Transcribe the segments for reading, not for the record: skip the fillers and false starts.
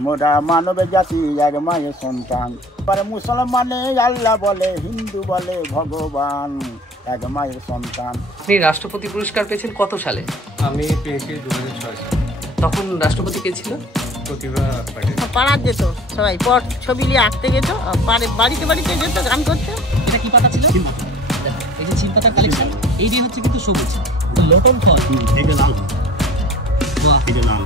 আমরা মানব জাতি এক মায়ের সন্তান। মুসলমানে আল্লাহ বলে, হিন্দু বলে ভগবান, এক মায়ের সন্তান। আপনি রাষ্ট্রপতি পুরস্কার পেয়েছেন কত সালে? আমি পেয়েছি 2006 সালে। তখন রাষ্ট্রপতি কে ছিল? প্রতিভা পাটিল। পাড়ার যেত সবাই পট ছবি নিয়ে আঁকতে যেত, বাড়িতে বাড়িতে যেত গান করতে। এটা কি পাতা ছিল? এই যে চিন পাতার কালেকশন, এই দিয়ে হচ্ছে কিন্তু সবুজ, তো লটন ফল এটা লাল। বাহ, এটা লাল।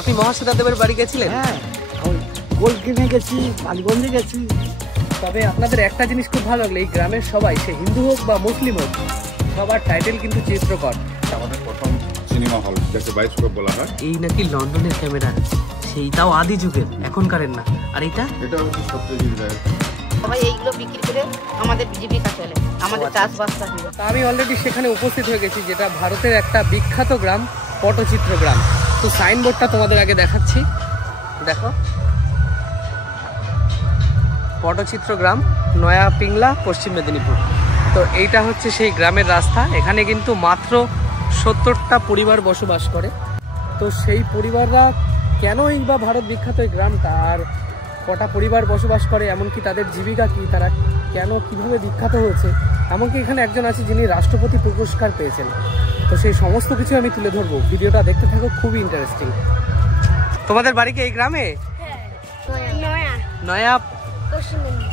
আপনি মহাশ্বেতা দেবের বাড়ি গেছিলেন? হ্যাঁ, গোল কিনে গেছি, পাঁচগঞ্জে গেছি। তবে আপনাদের একটা জিনিস খুব ভালো লাগলো, এই গ্রামের সবাই, সে হিন্দু হোক বা মুসলিম হোক, সবার টাইটেল কিন্তু চিত্রকর। আমাদের প্রথম সিনেমা হল, যাকে বায়োস্কোপ বলা হয়। এই নাকি লন্ডনের ক্যামেরা, সেইটাও আদি যুগের, এখনকারের না। আর এটা হচ্ছে সত্যজিৎ রায়। সবাই এইগুলো বিক্রি করে আমাদের জীবিকা চলে, আমাদের চাষবাসটা হয়। তা আমি অলরেডি সেখানে উপস্থিত হয়ে গেছি, যেটা ভারতের একটা বিখ্যাত গ্রাম, পটচিত্র গ্রাম। তো সাইনবোর্ডটা তোমাদের আগে দেখাচ্ছি, দেখো, পটচিত্র গ্রাম, নয়া পিংলা, পশ্চিম মেদিনীপুর। তো এইটা হচ্ছে সেই গ্রামের রাস্তা। এখানে কিন্তু মাত্র 70টা পরিবার বসবাস করে। তো সেই পরিবাররা কেনই বা ভারত বিখ্যাত এই গ্রামটা, আর কটা পরিবার বসবাস করে, এমনকি তাদের জীবিকা কি, তারা কেন কিভাবে বিখ্যাত হয়েছে, এমনকি এখানে একজন আছে যিনি রাষ্ট্রপতি পুরস্কার পেয়েছেন। তো সেই সমস্ত কিছু আমি তুলে ধরবো, ভিডিওটা দেখতে থাকো, খুবই ইন্টারেস্টিং। তোমাদের বাড়ি কি এই গ্রামে? নয়া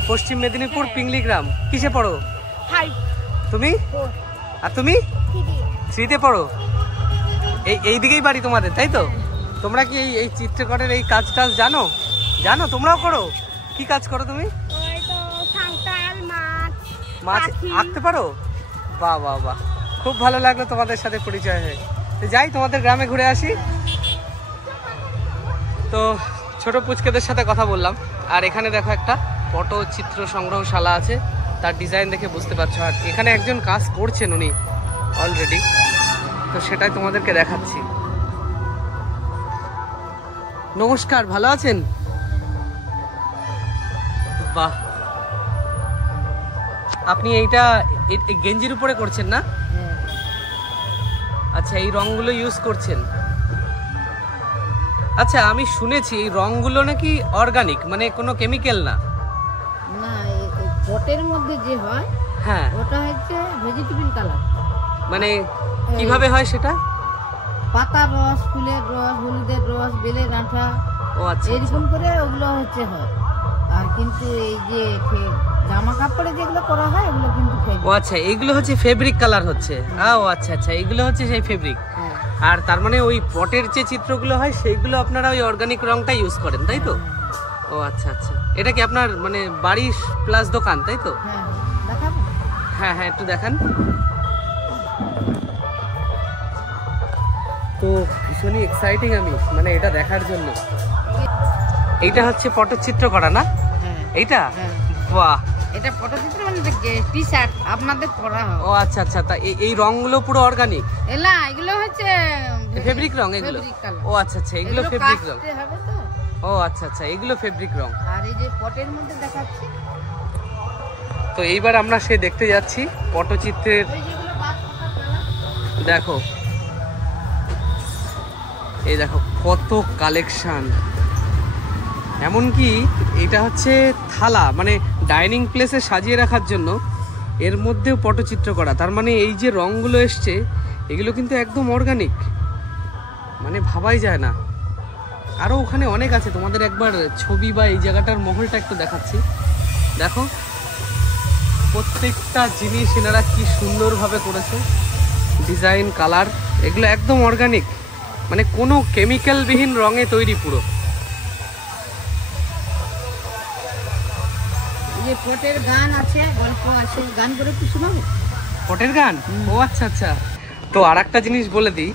পশ্চিম মেদিনীপুর, পিংলি গ্রাম। কিসে পড়ো তুমি? আর তুমি 3-তে পড়ো? এই দিকেই বাড়ি তোমাদের, তাই তো? তোমরা কি এই চিত্রকরের এই কাজ জানো? তোমরাও করো? কি কাজ করো তুমি? মাছ আঁকতে পারো? বাহ বাহ বাহ, খুব ভালো লাগলো তোমাদের সাথে পরিচয় হয়ে। যাই, তোমাদের গ্রামে ঘুরে আসি। তো ছোট পুচকেদের সাথে কথা বললাম, আর এখানে দেখো একটা পটচিত্র সংগ্রহশালা আছে, তার ডিজাইন দেখে বুঝতে পারছো। আর এখানে একজন কাজ করছেন উনি অলরেডি, তো সেটাই তোমাদেরকে দেখাচ্ছি। নমস্কার, ভালো আছেন? বাহ, আপনি এইটা গেঞ্জির উপরে করছেন না? আচ্ছা, এই রংগুলো ইউজ করছেন। আচ্ছা, আমি শুনেছি এই রংগুলো নাকি অর্গানিক, মানে কোনো কেমিক্যাল না। না, পটের মধ্যে যে হয়, হ্যাঁ, ওটা হচ্ছে ভেজিটেবল কালার। মানে কিভাবে হয় সেটা? পাতার রস, ফুলের রস, হলুদের রস, বেলের আঠা, ও আচ্ছা, এরকম করে ওগুলো হচ্ছে হয়। আর কিন্তু এই যে জামা কাপড়ে যেগুলো করা হয় ওগুলো কিন্তু ও আচ্ছা, এইগুলো হচ্ছে ফেব্রিক কালার হচ্ছে। ও আচ্ছা আচ্ছা, এইগুলো হচ্ছে সেই ফেব্রিক। আর তার মানে ওই পটের যে চিত্রগুলো হয় সেইগুলো আপনারা ওই অর্গানিক রংটা ইউজ করেন, তাই তো? ও আচ্ছা আচ্ছা, এটা কি আপনার মানে বাড়ি প্লাস দোকান, তাই তো? হ্যাঁ হ্যাঁ, একটু দেখান। তো ভীষণই এক্সাইটিং আমি, মানে এটা দেখার জন্য। এইটা হচ্ছে পটচিত্র করা না? এইটা বাহ, এটা পটচিত্র মানে টি-শার্ট আপনাদের পরা হয়। ও আচ্ছা আচ্ছা, তা এই রংগুলো পুরো অর্গানিক? না, এগুলো হচ্ছে ফেব্রিক রং এগুলো। ও আচ্ছা আচ্ছা, এগুলো ফেব্রিক রং। ও আচ্ছা আচ্ছা, এগুলো ফেব্রিক রং। আর এই যে পটের মধ্যে দেখাচ্ছি। তো এইবার আমরা সে দেখতে যাচ্ছি পটচিত্রের। দেখো, এই দেখো কত কালেকশন। এমনকি এটা হচ্ছে থালা, মানে ডাইনিং প্লেসে সাজিয়ে রাখার জন্য, এর মধ্যেও পটচিত্র করা। তার মানে এই যে রংগুলো এসছে, এগুলো কিন্তু একদম অর্গানিক, মানে ভাবাই যায় না। আরও ওখানে অনেক আছে, তোমাদের একবার ছবি বা এই জায়গাটার মহলটা একটু দেখাচ্ছি। দেখো প্রত্যেকটা জিনিস এনারা কি সুন্দরভাবে করেছে, ডিজাইন, কালার, এগুলো একদম অর্গানিক, মানে কোনো কেমিক্যালবিহীন রঙে তৈরি পুরো। যে পটের গান আছে, গল্প আছে, গান করে একটু শোনাবো? পটের গান? ও আচ্ছা আচ্ছা। তো আর একটা জিনিস বলে দিই,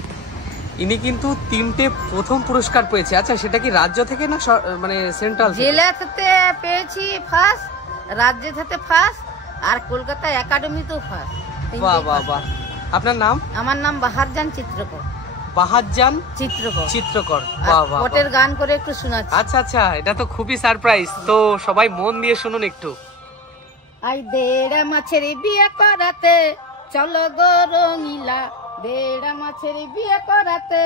ইনি কিন্তু 3টে প্রথম পুরস্কার পেয়েছে। আচ্ছা, সেটা কি রাজ্য থেকে না মানে সেন্ট্রাল? জেলা থেকে পেয়েছি ফার্স্ট, রাজ্য থেকে ফার্স্ট, আর কলকাতা একাডেমিতেও ফার্স্ট। বাহ বাহ বাহ। আপনার নাম? আমার নাম বাহারজান চিত্রকর। বাহারজান চিত্রকর। বাহ বাহ, পটের গান করে একটু শোনাচ্ছি। আচ্ছা আচ্ছা, এটা তো খুবই সারপ্রাইজ। তো সবাই মন দিয়ে শুনুন একটু। আই দেড়া মাছের বিয়ে করাতে চলো গো রঙিলা, দেড়া মাছের বিয়ে করাতে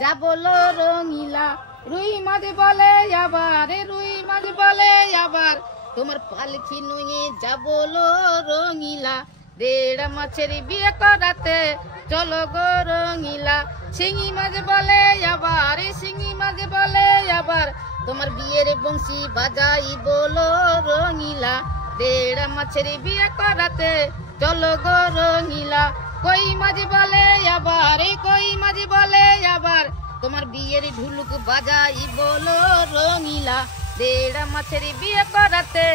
যাব লো রঙিলা, রুই মাছ বলে আবার রুই মাছ বলে আবার তোমার পালকি নুয়ে যাবলো রঙিলা দেড় মাছের বিয়ে করাতে চলো গো রঙিলা শিঙি মাছ বলে আবার শিঙি মাছ বলে আবার তোমার বিয়ের বংশী বাজাই বলো রঙিলা দেড় মাছের বিয়ে করাতে চলো গো রঙিলা কই মাছ বলে আবার কই মাছ বলে আবার তোমার বিয়ের ঢুলুক বাজাই বলো রঙিলা দেড় মাছের বিয়ে করাতে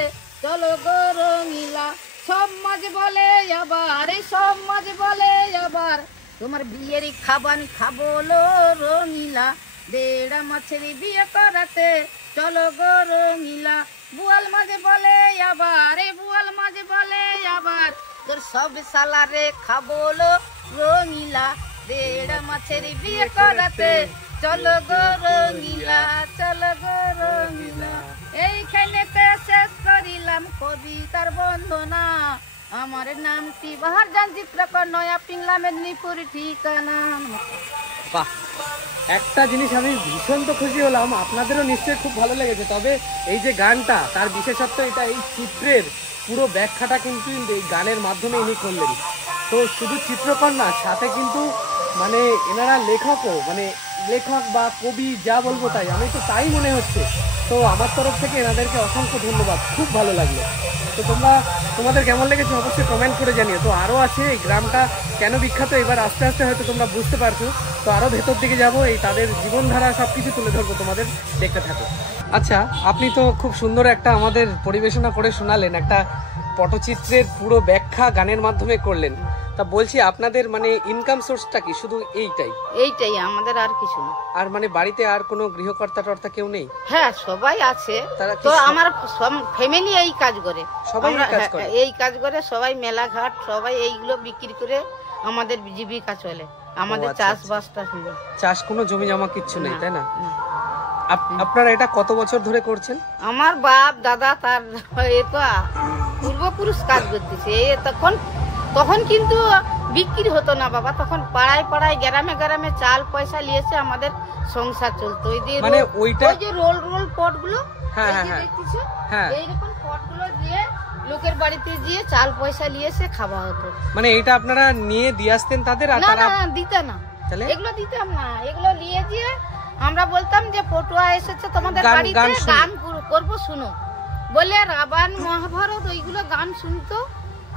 চলো গো রঙিলা সব মাছ বলে আবার সব মাছ বলে আবার তোমার বিয়ের খাবার খাবলো রঙিলা দেড় মাছের বিয়ে করাতে চলো গো রঙিলা বুয়াল মাছ বলে আবার বুয়াল মাছ বলে আবার তোর সব সালারে খাবলো রঙিলা দেড় মাছের বিয়ে করাতে চলো গো রঙিলা চলো গো রঙিলা এইখানেতে শেষ করিলাম কবিতার বন্দনা আমার নামটি বাহার জান চিত্রকর নয়া পিংলা মেদিনীপুর ঠিকানা। বাহ, একটা জিনিস আমি ভীষণ তো খুশি হলাম, আপনাদেরও নিশ্চয়ই খুব ভালো লেগেছে। তবে এই যে গানটা, তার বিশেষত্ব এটা, এই চিত্রের পুরো ব্যাখ্যাটা কিন্তু এই গানের মাধ্যমে ইনি করলেন। তো শুধু চিত্রকর না, সাথে কিন্তু মানে এনারা লেখকও, মানে লেখক বা কবি যা বলবো তাই, আমি তো তাই মনে হচ্ছে। তো আমার তরফ থেকে এনাদেরকে অসংখ্য ধন্যবাদ, খুব ভালো লাগলো। তো তোমাদের কেমন লেগেছে অবশ্যই কমেন্ট করে জানিও। তো আরও আছে, এই গ্রামটা কেন বিখ্যাত এবার আস্তে আস্তে হয়তো তোমরা বুঝতে পারছো। তো আরও ভেতর দিকে যাবো, এই তাদের জীবনধারা সব কিছু তুলে ধরবো, তোমাদের দেখতে থাকো। আচ্ছা, আপনি তো খুব সুন্দর একটা আমাদের পরিবেশনা করে শোনালেন, একটা পটচিত্রের পুরো ব্যাখ্যা গানের মাধ্যমে করলেন। তা বলছি, আপনাদের মানে ইনকাম সোর্সটা কি শুধু এইটাই? এইটাই আমাদের, আর কিছু না। আর মানে বাড়িতে আর কোনো গৃহকর্তা টর্তা কেউ নেই? হ্যাঁ, সবাই আছে। তো আমার ফ্যামিলি এই কাজ করে, সবাই এই কাজ করে, সবাই মেলাঘাট সবাই এইগুলো বিক্রি করে আমাদের জীবিকা চলে। আমাদের চাষবাসটা শুধু চাষ, কোনো জমি জমা কিচ্ছু নেই, তাই না? আপনারা এটা কত বছর ধরে করছেন? আমার বাপ দাদা তার এ তো পূর্বপুরুষ কাজ করতেছে। তখন কিন্তু বিক্রি হতো না বাবা, তখন পাড়ায় পাড়ায় গ্রামে গ্রামে চাল পয়সা নিয়েছে আমাদের সংসার চলতো। ওই যে মানে ওইটা যে রোল রোল পটগুলো দেখতেছো, এইরকম পটগুলো দিয়ে লোকের বাড়িতে গিয়ে চাল পয়সা নিয়েছে খাওয়া হতো। মানে এটা আপনারা নিয়ে দিয়ে আসতেন তাদের? আর না, দিতে না, এগুলো দিতাম না। এগুলো নিয়ে গিয়ে আমরা বলতাম যে পটুয়া এসেছে তোমাদের বাড়িতে, গান করবো শুনো বলে। রামায়ণ মহাভারত ওইগুলো গান শুনতো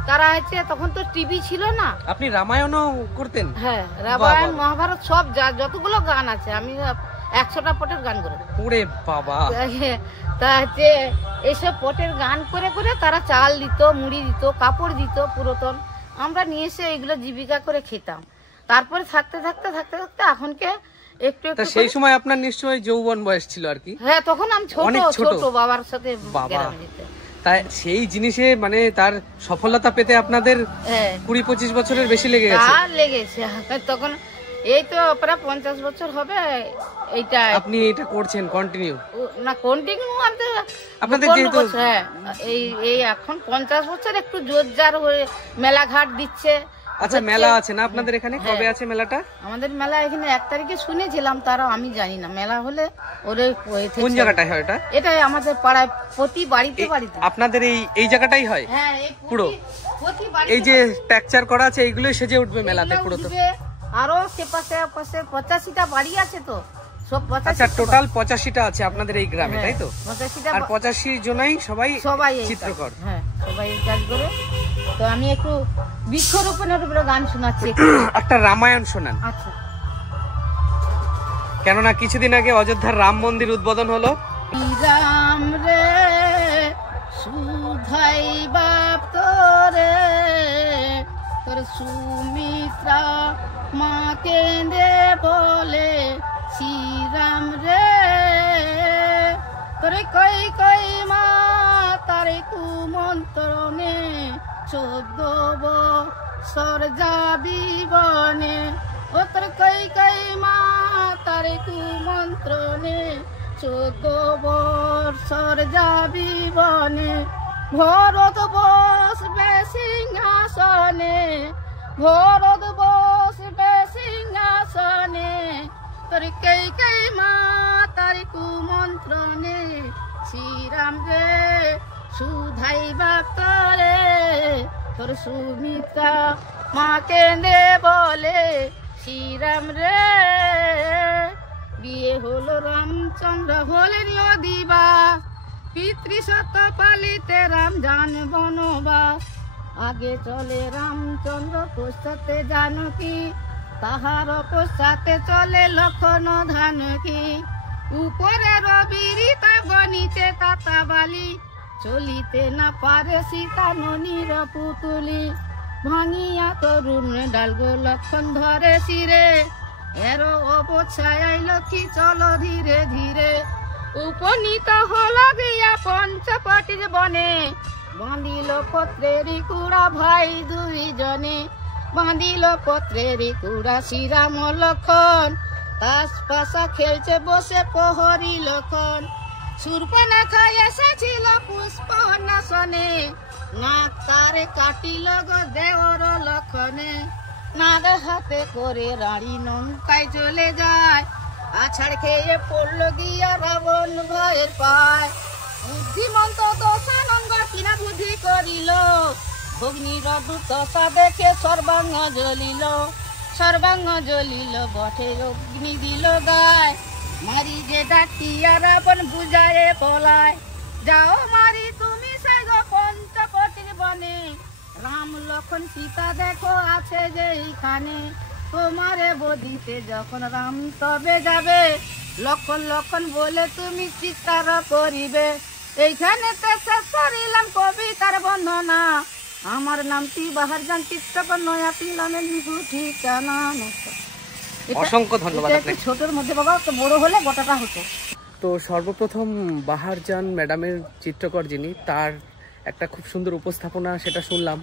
তারা। হচ্ছে তখন তো টিভি ছিল না। আপনি রামায়ণও করতেন? হ্যাঁ, রামায়ণ মহাভারত সব যতগুলো গান আছে আমি 100টা পটের গান করে। ওরে বাবা! তা হচ্ছে এইসব পটের গান করে করে তারা চাল দিত, মুড়ি দিত, কাপড় দিত পুরাতন। আমরা নিয়ে এসে এইগুলো জীবিকা করে খেতাম। তারপরে থাকতে থাকতে থাকতে থাকতে এখনকে একটু একটু। সেই সময় আপনার নিশ্চয়ই যৌবন বয়স ছিল আর কি? হ্যাঁ, তখন আমি ছোট বাবার সাথে গ্রামে যেতাম। তাই সেই জিনিসে মানে তার সফলতা পেতে আপনাদের 20-25 বছরের বেশি লেগে লেগেছে। তখন এই তো প্রায় 50 বছর হবে এইটা। আপনি এটা করছেন কন্টিনিউ? না, কন্টিনিউ আপনাদের যেহেতু এই এখন 50 বছর একটু জোরজার হয়ে মেলাঘাট দিচ্ছে। আচ্ছা, মেলা আছে না আপনাদের এখানে? কবে আছে মেলাটা? আমাদের মেলা এখানে 1 তারিখে শুনেছিলাম, তারও আমি জানি না। মেলা হলে ওরে কোন জায়গাটায় হয় এটা? এটাই আমাদের পাড়ায়, প্রতি বাড়িতে বাড়িতে। আপনাদের এই জায়গাটাই হয়? হ্যাঁ, পুরো এই যে স্ট্রাকচার করা আছে এইগুলোই সেজে উঠবে মেলাতে পুরো? তো আরো পাশে 85টা বাড়ি আছে তো সব। আচ্ছা, টোটাল 85টা আছে আপনাদের এই গ্রামে, তাই তো? আর 85 জনাই সবাই চিত্রকর? হ্যাঁ, সবাই এই কাজ করে। তো আমি একটু বৃক্ষরোপণের উপরে গান শোনাচ্ছি, একটা রামায়ণ শোনান। আচ্ছা। কেননা কিছুদিন আগে অযোধ্যার রাম মন্দির উদ্বোধন হলো। রাম রে সুধাই বাপ তোরে, তোর সুমিত্রা মা কেঁদে বলে শ্রীরাম রে, তোরে কই কই মা তারে কুমন্ত্রণে 14 বছর যাবি বনে। ও তোর কই কই মা তারে কুমন্ত্রণে 14 বছর যাবি বনে। ভরত বসবে সিংহাসনে, ভরত বসবে সিংহাসনে, তোর কেই মা তার কুমন্ত্রণে শ্রীরাম রে সুধাইবা করে তোর সুমিত্রা মা কেঁদে বলে শ্রীরাম রে বিয়ে হলো রামচন্দ্র হলেন অধিবাস পিতৃসত্য পালিতে রাম যান বনবাস আগে চলে রামচন্দ্র পশ্চাতে জানকী তাহার পশ্চাতে চলে লক্ষণ ধানকী উপরে রবিরি গণিতে তাতাবালি চলিতে না পারে সীতা ননির পুতুলি ভাঙিয়া তরুণ ডালগো লক্ষণ ধরে শিরে এরো অবচ্ছায় লক্ষ্মী চলো ধীরে ধীরে উপনীত হল গিয়া পঞ্চপটির বনে বাঁধিল পত্রেরই কুড়া ভাই দুইজনে বাঁধিল পত্রেরই কুড়া শ্রীরাম লক্ষণ তাস পাশা খেলছে বসে প্রহরী লক্ষণ শূর্পণখা এসেছিল পুষ্প নাশনে নাক তারে কাটিল গো দেওর লক্ষণে নাগ হাতে করে রানী নৌকায় চলে যায় আছাড় খেয়ে পড়ল গিয়া রাবণ ভয়ের পায় বুদ্ধিমন্ত দশানঙ্গ কিনা বুদ্ধি করিল ভগ্নির দুর্দশা দেখে সর্বাঙ্গ জ্বলিল বটে অগ্নি দিল গায় মারি যে ডাকিয়া রাবণ বুঝায় পলায় যাও মারি তুমি সেই গো পঞ্চপটির বনে রাম লক্ষণ সীতা দেখো আছে যে এইখানে তোমারে বদিতে যখন রাম তবে যাবে লক্ষণ লক্ষণ বলে তুমি চিৎকার করিবে এইখানে তো শেষ করিলাম কবিতার বর্ণনা আমার নামটি বাহারজান চিত্রকর নয়া পিলামের ঠিকানা। অসংখ্য ধন্যবাদ আপনাকে। ছোটর মধ্যে বাবা তো বড় হলে গোটাটা হতো। তো সর্বপ্রথম বাহারজান ম্যাডামের চিত্রকর যিনি, তার একটা খুব সুন্দর উপস্থাপনা সেটা শুনলাম,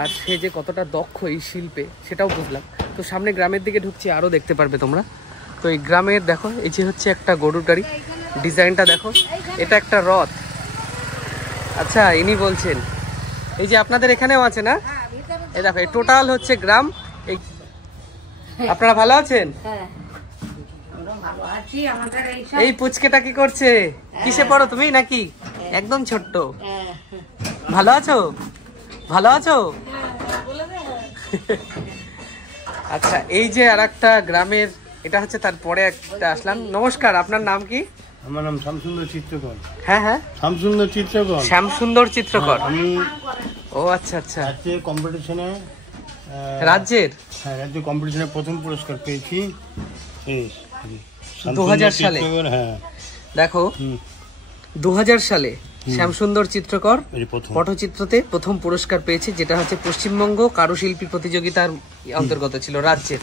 আর সে যে কতটা দক্ষ এই শিল্পে সেটাও বুঝলাম। তো সামনে গ্রামের দিকে ঢুকছি, আরও দেখতে পারবে তোমরা। তো এই গ্রামের দেখো, এই যে হচ্ছে একটা গরুর গাড়ি, ডিজাইনটা দেখো, এটা একটা রথ। আচ্ছা, ইনি বলছেন এই যে আপনাদের এখানেও আছে না? এই দেখো, এই টোটাল হচ্ছে গ্রাম। এই আপনারা ভালো আছেন? এই পুচকেটা কি করছে? কিসে পড়ো তুমি নাকি? একদম ছোট্ট। ভালো আছো? ভালো আছো? আচ্ছা, এই যে আর একটা গ্রামের, এটা হচ্ছে তারপরে একটা আসলাম। নমস্কার, আপনার নাম কি? আমার নাম শ্যামসুন্দর চিত্রকর। হ্যাঁ হ্যাঁ, শ্যামসুন্দর চিত্রকর। শ্যামসুন্দর চিত্রকর। আমি ও আচ্ছা আচ্ছা, রাজ্যের কম্পিটিশনে, রাজ্যের, হ্যাঁ রাজ্যের কম্পিটিশনে প্রথম পুরস্কার পেয়েছি 2000 সালে। হ্যাঁ দেখো 2000 সালে শ্যামসুন্দর চিত্রকর পটচিত্রতে প্রথম পুরস্কার পেয়েছে, যেটা হচ্ছে পশ্চিমবঙ্গ কারুশিল্পী প্রতিযোগিতার অন্তর্গত ছিল, রাজ্যের।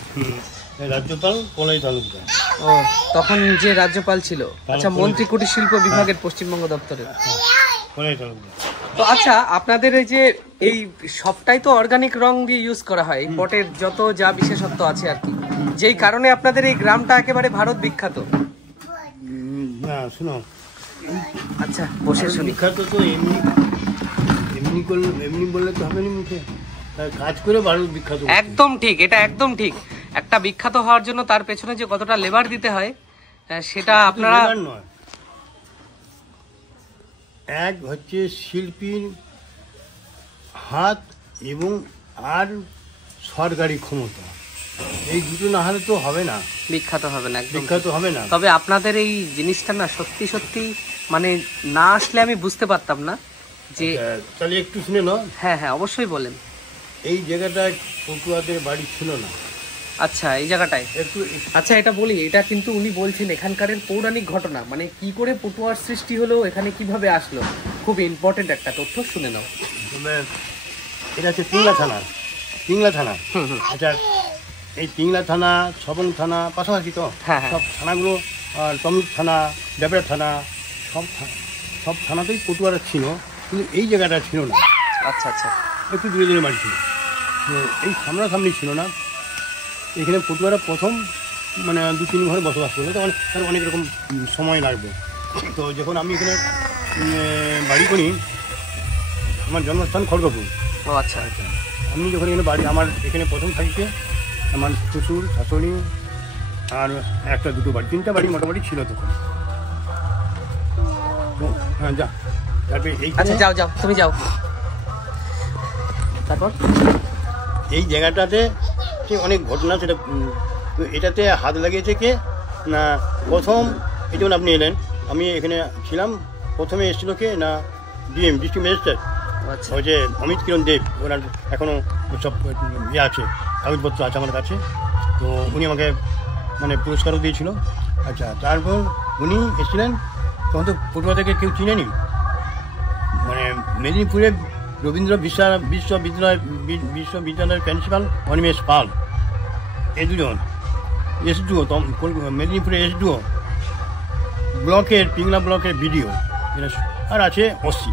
রাজ্যপাল পলাই তালুকদার। ও, তখন যে রাজ্যপাল ছিল। আচ্ছা, মন্ত্রী কুটির শিল্প বিভাগের পশ্চিমবঙ্গ দপ্তরে। পলাই তালুকদার। তো আচ্ছা, আপনাদের এই যে এই সবটাই তো অর্গানিক রং দিয়ে ইউজ করা হয়, পটের যত যা বিশেষত্ব আছে আর কি, যেই কারণে আপনাদের এই গ্রামটা একেবারে ভারত বিখ্যাত। না শুনো, আচ্ছা বসে শুনি। বিখ্যাত তো এমনি বললে তো হবে না, মুখে কাজ করে ভারত বিখ্যাত। একদম ঠিক, এটা একদম ঠিক। একটা বিখ্যাত হওয়ার জন্য তার পেছনে যে কতটা লেবার দিতে হয় সেটা আপনারা নয়। এক হচ্ছে শিল্পীর হাত এবং আর সরকারি ক্ষমতা, এই দুটো না হলে তো হবে না, বিখ্যাত হবে না, বিখ্যাত হবে না। তবে আপনাদের এই জিনিসটা না সত্যি সত্যি মানে না আসলে আমি বুঝতে পারতাম না যে। তাহলে একটু শুনে নাও। হ্যাঁ হ্যাঁ, অবশ্যই বলেন। এই জায়গাটায় পটুয়াদের বাড়ি ছিল না। আচ্ছা, এই জায়গাটায় একটু আচ্ছা এটা বলি, এটা কিন্তু উনি বলছেন এখানকার পৌরাণিক ঘটনা, মানে কি করে পটুয়ার সৃষ্টি হলো, এখানে কিভাবে আসলো, খুব ইম্পর্টেন্ট একটা তথ্য, শুনে নাও। এটা হচ্ছে পিংলা থানা। পিংলা থানা, আচ্ছা এই পিংলা থানা, সবং থানা পাশাপাশি তো, সব থানাগুলো, তমলুক থানা, ডেবরা থানা, সব থানাতেই পটুয়ারা ছিল, কিন্তু এই জায়গাটা ছিল না। আচ্ছা আচ্ছা, একটু দূরে দূরে বাড়ি ছিল, এই সামনাসামনি ছিল না। এখানে পটুয়ারা প্রথম মানে 2-3 ঘরে বসবাস করবে, তখন তার অনেক রকম সময় লাগবে। তো যখন আমি এখানে বাড়ি করি, আমার জন্মস্থান খড়গপুর। ও আচ্ছা আচ্ছা, আমি যখন এখানে বাড়ি, আমার এখানে প্রথম থাকতে আমার শ্বশুর, শাশুড়ি, আর একটা দুটো বাড়ি, 3টা বাড়ি মোটামুটি ছিল তখন। হ্যাঁ যা, তারপরে আচ্ছা যাও যাও, তুমি যাও। তারপর এই জায়গাটাতে অনেক ঘটনা, সেটা তো এটাতে হাত লাগিয়েছে কে না, প্রথম এই যেমন আপনি এলেন, আমি এখানে ছিলাম, প্রথমে এসেছিল কে না ডিএম, ডিস্ট্রিক্ট ম্যাজিস্ট্রেট, ওই যে অমিত কিরণ দেব, ওনার এখনও সব ইয়ে আছে, কাগজপত্র আছে আমার কাছে। তো উনি আমাকে মানে পুরস্কারও দিয়েছিল। আচ্ছা, তারপর উনি এসেছিলেন, তখন তো পটুয়া থেকে কেউ চিনেনি, মানে মেদিনীপুরে রবীন্দ্র বিশ্ববিদ্যালয়ের প্রিন্সিপাল অনিমেষ পাল, এই দুজন এসডিও, মেদিনীপুরে এসডিও, ব্লকের পিংলা ব্লকের বিডিও, আর আছে ওসি।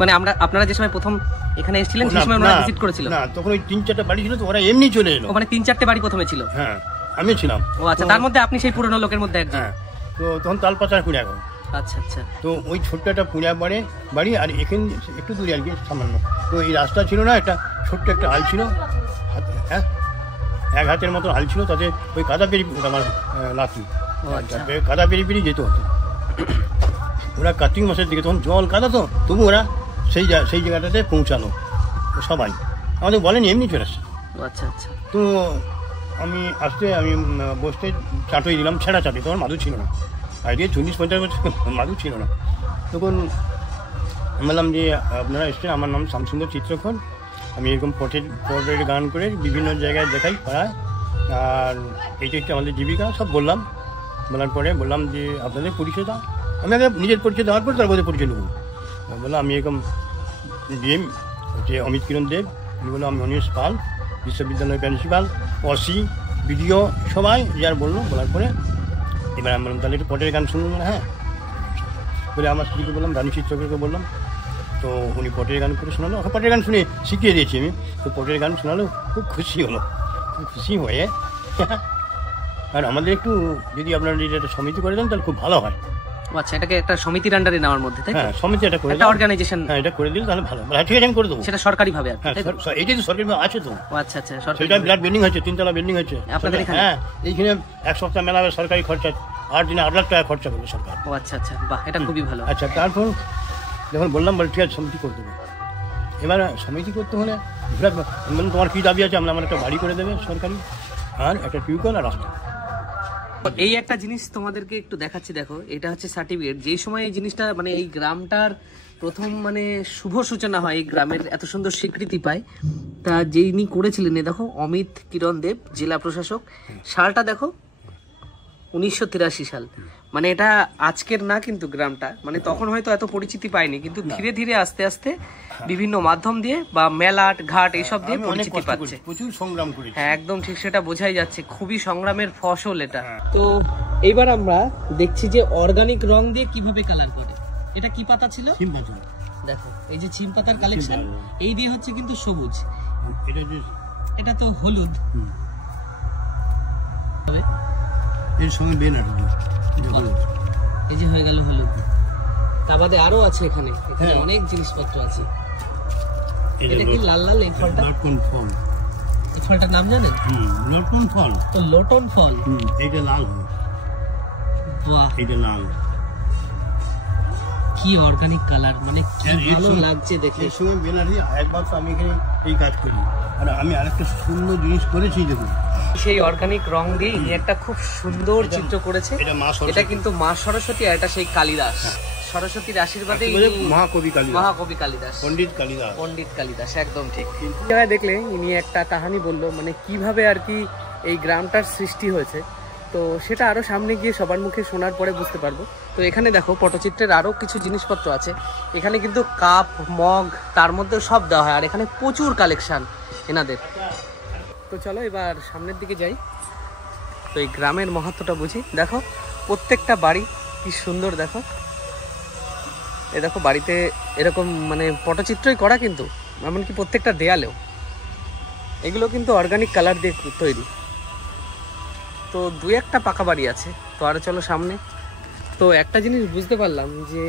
মানে আপনারা যে সময় প্রথম এখানে এসেছিলেন সেই সময় ওরা ভিজিট করেছিল? না, তখন ওই 3-4টা বাড়ি ছিল, তো ওরা এমনি চলে এলো। মানে 3-4টে বাড়ি প্রথমে ছিল? হ্যাঁ, আমি ছিলাম। ও আচ্ছা, তার মধ্যে আপনি সেই পুরনো লোকের মধ্যে একজন? হ্যাঁ, তো তখন তালপাতার পুড়িয়া এখন। আচ্ছা আচ্ছা। তো ওই ছোট্ট একটা পুড়িয়া বাড়ি, আর এখানে একটু দূরে আর কি সামান্য। তো এই রাস্তা ছিল না, একটা ছোট্ট একটা হাল ছিল, হ্যাঁ, 1 হাতের মতো হাল ছিল, তাতে ওই কাদা পেরি আমার লাঠি, কাদা পেরি যেতে হতো। ওরা কার্তিক মাসের দিকে তখন জল কাদা, তো তবু ওরা সেই জায়গাটাতে পৌঁছানো সবাই, আমাদের বলেনি, এমনি চলে আসছে। আচ্ছা আচ্ছা। তো আমি বসতে চাটোই দিলাম, ছেঁড়া চাটোই, তখন মাদুর ছিল না, আইডিয়া 40-50 বছর মাদুর ছিল না। তখন বললাম যে আপনারা এসছেন, আমার নাম শ্যামসুন্দর চিত্রকর, আমি এরকম পটের গান করে বিভিন্ন জায়গায় দেখাই পাড়ায়, আর এইটা হচ্ছে আমাদের জীবিকা, সব বলার পরে বললাম যে আপনাদের পরিচয় দাও। আমি আগে নিজের পরিচয় দেওয়ার পর তারপরে পরিচয় নেবো। বললাম আমি এরকম ডিএম হচ্ছে অমিত কিরণ দেব, উনি বললো আমি অনিমেষ পাল, বিশ্ববিদ্যালয়ের প্রিন্সিপাল, ওসি, বিডিও, সবাই যার বলার পরে এবার আমি বললাম তাহলে একটু পটের গান শুনলাম। হ্যাঁ বলে আমার স্ত্রীকে বললাম, রানী চিত্রকরকে বললাম, তো উনি পটের গান করে শোনালো, পটের গান শুনে শিখিয়ে দিয়েছি আমি। তো পটের গান শোনালো, খুব খুশি হলো, খুব খুশি হয়ে আর আমাদের একটু যদি আপনারা একটা সমিতি করে দেন তাহলে খুব ভালো হয়। আচ্ছা, এটাকে একটা সমিতির আন্ডারে নেওয়ার মধ্যে, তাই? হ্যাঁ, সমিতি এটা করে, একটা অর্গানাইজেশন। হ্যাঁ, এটা করে দিলে তাহলে ভালো। ঠিক আছে, আমি করে দেবো। সেটা সরকারি ভাবে? হ্যাঁ, এইটাই তো সরকারি ভাবে আছে তো। আচ্ছা আচ্ছা, সরকারি। সেটা বিরাট বিল্ডিং হচ্ছে, 3তলা বিল্ডিং হচ্ছে আপনাদের এখানে? হ্যাঁ, এইখানে 1 সপ্তাহ মেলা হবে, সরকারি খরচা 8 দিনে 8 লাখ টাকা খরচা করবে সরকার। ও আচ্ছা আচ্ছা, বাহ, এটা খুবই ভালো। আচ্ছা, তারপর যখন বললাম বলে ঠিক আছে সমিতি করে দেবো। এবার সমিতি করতে হলে বললাম তোমার কী দাবি আছে? আমার একটা বাড়ি করে দেবে সরকারি, আর একটা টিউবওয়েল আর রাস্তা। এই একটা জিনিস তোমাদেরকে একটু দেখাচ্ছি, দেখো, এটা হচ্ছে সার্টিফিকেট। যেই সময় এই জিনিসটা মানে এই গ্রামটার প্রথম মানে শুভ সূচনা হয়, এই গ্রামের এত সুন্দর স্বীকৃতি পায়, তা যিনি করেছিলেন দেখো অমিত কিরণ দেব, জেলা প্রশাসক। সালটা দেখো 1983 সাল। মানে এটা আজকের না কিন্তু গ্রামটা, মানে তখন হয়তো এত পরিচিতি পায়নি, কিন্তু ধীরে ধীরে আস্তে আস্তে বিভিন্ন মাধ্যম দিয়ে বা মেলাট ঘাট এইসব দিয়ে পরিচিতি পাচ্ছে। প্রচুর সংগ্রাম করি। হ্যাঁ, একদম ঠিক, সেটা বোঝাই যাচ্ছে, খুবই সংগ্রামের ফসল এটা। তো এইবার আমরা দেখছি যে অর্গানিক রং দিয়ে কিভাবে কালার করে। এটা কি পাতা ছিল? সিম পাতা। দেখো এই যে সিম পাতার কালেকশন, এই দিয়ে হচ্ছে কিন্তু সবুজ, এটা তো হলুদ, এর সঙ্গে বেনার এই যে হয়ে গেল হলুদ। তা বাদে আরো আছে এখানে অনেক জিনিসপত্র আছে। এটা কি লাল লাল এই ফলটা? লটকন ফল। এই ফলটার নাম জানেন? লটকন ফল। তো লটন ফল। এইটা লাল। বাহ, এইটা লাল। কি অর্গানিক কালার, মানে কি ভালো লাগছে দেখে। এর সঙ্গে বেনারি একবার তো আমি এখানে এই কাজ করি, আর আমি আরেকটা সুন্দর জিনিস করেছি দেখুন। সেই অর্গানিক রং দিয়ে ইনি একটা খুব সুন্দর চিত্র করেছে। এটা কিন্তু মা সরস্বতী, আর এটা সেই কালিদাস। সরস্বতীর আশীর্বাদে মহাকবি কালিদাস, পণ্ডিত কালিদাস, একদম ঠিক। দেখলে ইনি একটা কাহিনী বললো, মানে কিভাবে আর কি এই গ্রামটার সৃষ্টি হয়েছে। তো সেটা আরো সামনে গিয়ে সবার মুখে শোনার পরে বুঝতে পারবো। তো এখানে দেখো পটচিত্রের আরো কিছু জিনিসপত্র আছে। এখানে কিন্তু কাপ মগ তার মধ্যে সব দেওয়া হয়, আর এখানে প্রচুর কালেকশন এনাদের। তো চলো এবার সামনের দিকে যাই, তো এই গ্রামের মাহাত্ম্যটা বুঝি। দেখো প্রত্যেকটা বাড়ি কি সুন্দর, দেখো এই দেখো বাড়িতে এরকম মানে পটচিত্রই করা, কিন্তু এমনকি প্রত্যেকটা দেয়ালেও এগুলো কিন্তু অর্গানিক কালার দিয়ে তৈরি। তো 2-1টা পাকা বাড়ি আছে। তো আরো চলো সামনে। তো একটা জিনিস বুঝতে পারলাম যে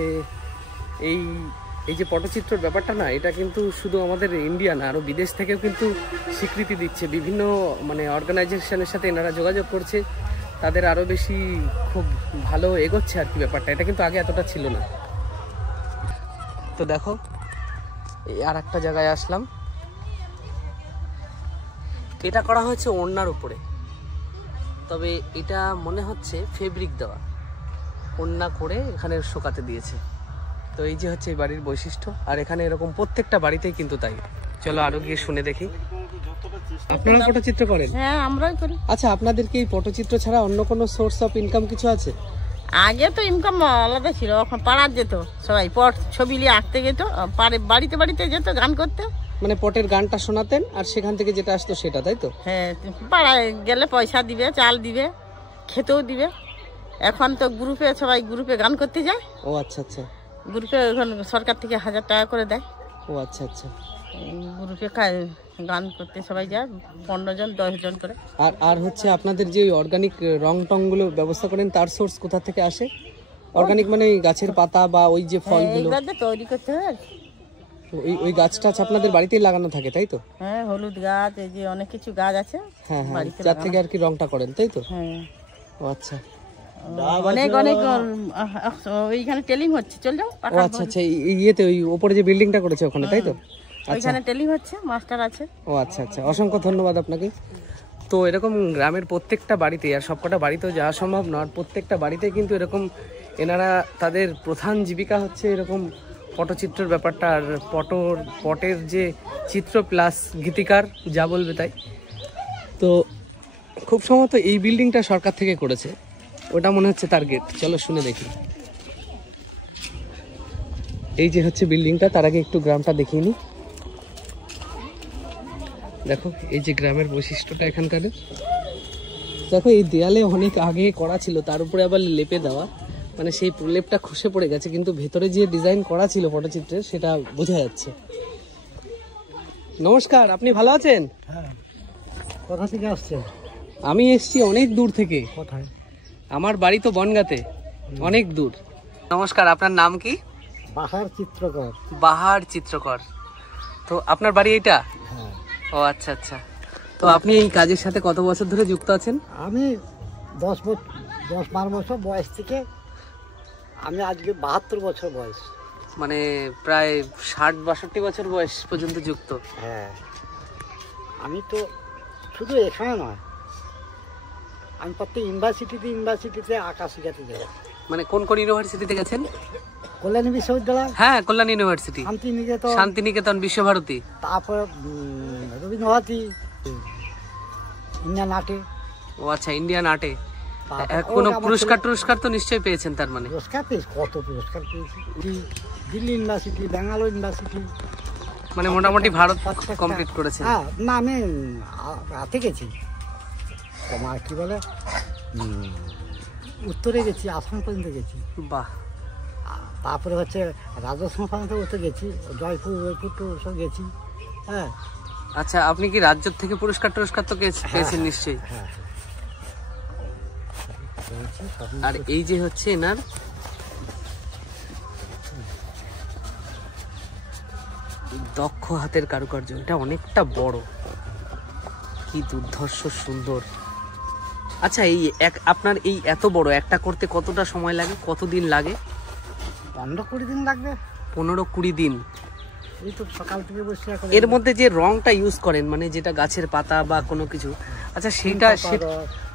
এই এই যে পটচিত্রর ব্যাপারটা না, এটা কিন্তু শুধু আমাদের ইন্ডিয়া না, আরও বিদেশ থেকেও কিন্তু স্বীকৃতি দিচ্ছে। বিভিন্ন মানে অর্গানাইজেশনের সাথে এনারা যোগাযোগ করছে, তাদের আরও বেশি খুব ভালো এগোচ্ছে আর কি ব্যাপারটা। এটা কিন্তু আগে এতটা ছিল না। তো দেখো এই আর একটা জায়গায় আসলাম, এটা করা হয়েছে ওড়নার উপরে, তবে এটা মনে হচ্ছে ফেব্রিক দেওয়া, ওড়না করে এখানে শোকাতে দিয়েছে। তো এই যে হচ্ছে এই বাড়ির বৈশিষ্ট্য, আর এখানে এরকম প্রত্যেকটা বাড়িতেই কিন্তু তাই। চলো আরো গিয়ে শুনে দেখি। আপনারা পটচিত্র করেন? হ্যাঁ, আমরাই করি। আচ্ছা, আপনাদের কি এই পটচিত্র ছাড়া অন্য কোনো সোর্স অফ ইনকাম কিছু আছে? আগে তো ইনকাম আলাদা ছিল, এখন পাড়ার যেত সবাই, পট ছবি নিয়ে আঁকতে যেত, বাড়িতে বাড়িতে যেত গান করতে, মানে পটের গানটা শোনাতেন আর সেখান থেকে যেটা আসতো সেটা, তাই তো? হ্যাঁ, পাড়ায় গেলে পয়সা দিবে, চাল দিবে, খেতেও দিবে। এখন তো গ্রুপে সবাই গ্রুপে গান করতে যায়। ও আচ্ছা আচ্ছা, গ্রুপে এখন সরকার থেকে 1000 টাকা করে দেয়। ও আচ্ছা আচ্ছা, গ্রুপে গান করতে সবাই যায়, 15 জন 10 জন করে। আর হচ্ছে আপনাদের যে অর্গানিক রং টংগুলো ব্যবস্থা করেন, তার সোর্স কোথা থেকে আসে? অর্গানিক মানে ওই গাছের পাতা বা ওই যে ফলগুলো তৈরি করতে হয়, ওই গাছটা আপনাদের বাড়িতেই লাগানো থাকে, তাই তো? হ্যাঁ, হলুদ গাছ, এই যে অনেক কিছু গাছ আছে, হ্যাঁ হ্যাঁ, যার থেকে আর কি রংটা করেন, তাই তো? হ্যাঁ। ও আচ্ছা, অনেক অনেক ওইখানে টেলিং হচ্ছে, চল যাও। ও আচ্ছা আচ্ছা, ইয়েতে ওই উপরে যে বিল্ডিংটা করেছে ওখানে, তাই তো? ওইখানে টেলিং হচ্ছে, মাস্টার আছে। ও আচ্ছা আচ্ছা, অসংখ্য ধন্যবাদ আপনাকে। তো এরকম গ্রামের প্রত্যেকটা বাড়িতে, আর সবকটা বাড়িতেও যাওয়া সম্ভব নয়, প্রত্যেকটা বাড়িতে কিন্তু এরকম এনারা তাদের প্রধান জীবিকা হচ্ছে এরকম পটচিত্রের ব্যাপারটা। আর পটের যে চিত্র প্লাস গীতিকার যা বলবে তাই। তো খুব সম্ভবত এই বিল্ডিংটা সরকার থেকে করেছে, ওটা মনে হচ্ছে তার গেট। চলো শুনে দেখি। এই যে হচ্ছে বিল্ডিংটা, তার আগে একটু গ্রামটা দেখিয়ে নিই। দেখো এই যে গ্রামের বৈশিষ্ট্যটা এখানকার। দেখো এই দেয়ালে অনেক আগে করা ছিল, তার উপরে আবার লেপে দেওয়া, মানে সেই প্রলেপটা খসে পড়ে গেছে, কিন্তু ভেতরে যে ডিজাইন করা ছিল পটচিত্রের সেটা বোঝা যাচ্ছে। নমস্কার, আপনি ভালো আছেন? হ্যাঁ। কোথা থেকে আসছেন? আমি এসেছি অনেক দূর থেকে। কোথায়? আমার বাড়ি তো বনগাঁতে, অনেক দূর। নমস্কার, আপনার নাম কি? বাহার চিত্রকর। বাহার চিত্রকর। তো আপনার বাড়ি এইটা? হ্যাঁ। ও আচ্ছা আচ্ছা। তো আপনি এই কাজের সাথে কত বছর ধরে যুক্ত আছেন? আমি 10-12 বছর বয়স থেকে, আমি আজকে 72 বছর বয়স, মানে প্রায় 60-62 বছর বয়স পর্যন্ত যুক্ত। হ্যাঁ। আমি তো শুধু এখানে নয়, আমি প্রত্যেক ইউনিভার্সিটিতে আঁকা শিখাতে যাই। মানে কোন কোন ইউনিভার্সিটিতে গেছেন? কল্যাণী বিশ্ববিদ্যালয়, হ্যাঁ কল্যাণ ইউনিভার্সিটি, শান্তিনিকেতন, বিশ্বভারতী, তারপরে রবীন্দ্রভারতী, ইন্ডিয়ান আর্টে। ও আচ্ছা, ইন্ডিয়ান আর্টে। কোনো পুরস্কার তো নিশ্চয়ই পেয়েছেন তার মানে? পুরস্কার পেয়েছি, কত পুরস্কার পেয়েছি। দিল্লি ইউনিভার্সিটি, ব্যাঙ্গালোর ইউনিভার্সিটি, মানে মোটামুটি ভারত কমপ্লিট করেছেন। হ্যাঁ, না আমি হাতে গেছি, তোমার কি বলে উত্তরে গেছি, আসাম পর্যন্ত গেছি। বাহ। তারপরে হচ্ছে রাজস্থান পর্যন্ত উত্তর গেছি, জয়পুর তো সব গেছি। হ্যাঁ। আচ্ছা, আপনি কি রাজ্য থেকে পুরস্কার তো পেয়েছেন নিশ্চয়ই? হ্যাঁ। আর এই যে হচ্ছে এনার দক্ষ হাতের কারুকার্য, এটা অনেকটা বড়, কি দুর্ধর্ষ সুন্দর। আচ্ছা, এই আপনার এই এত বড় একটা করতে কতটা সময় লাগে, কতদিন লাগে? 15-20 দিন লাগবে। 15-20 দিন। এই তো সকাল থেকে বসে। এর মধ্যে যে রংটা ইউজ করেন, মানে যেটা গাছের পাতা বা কোনো কিছু, আচ্ছা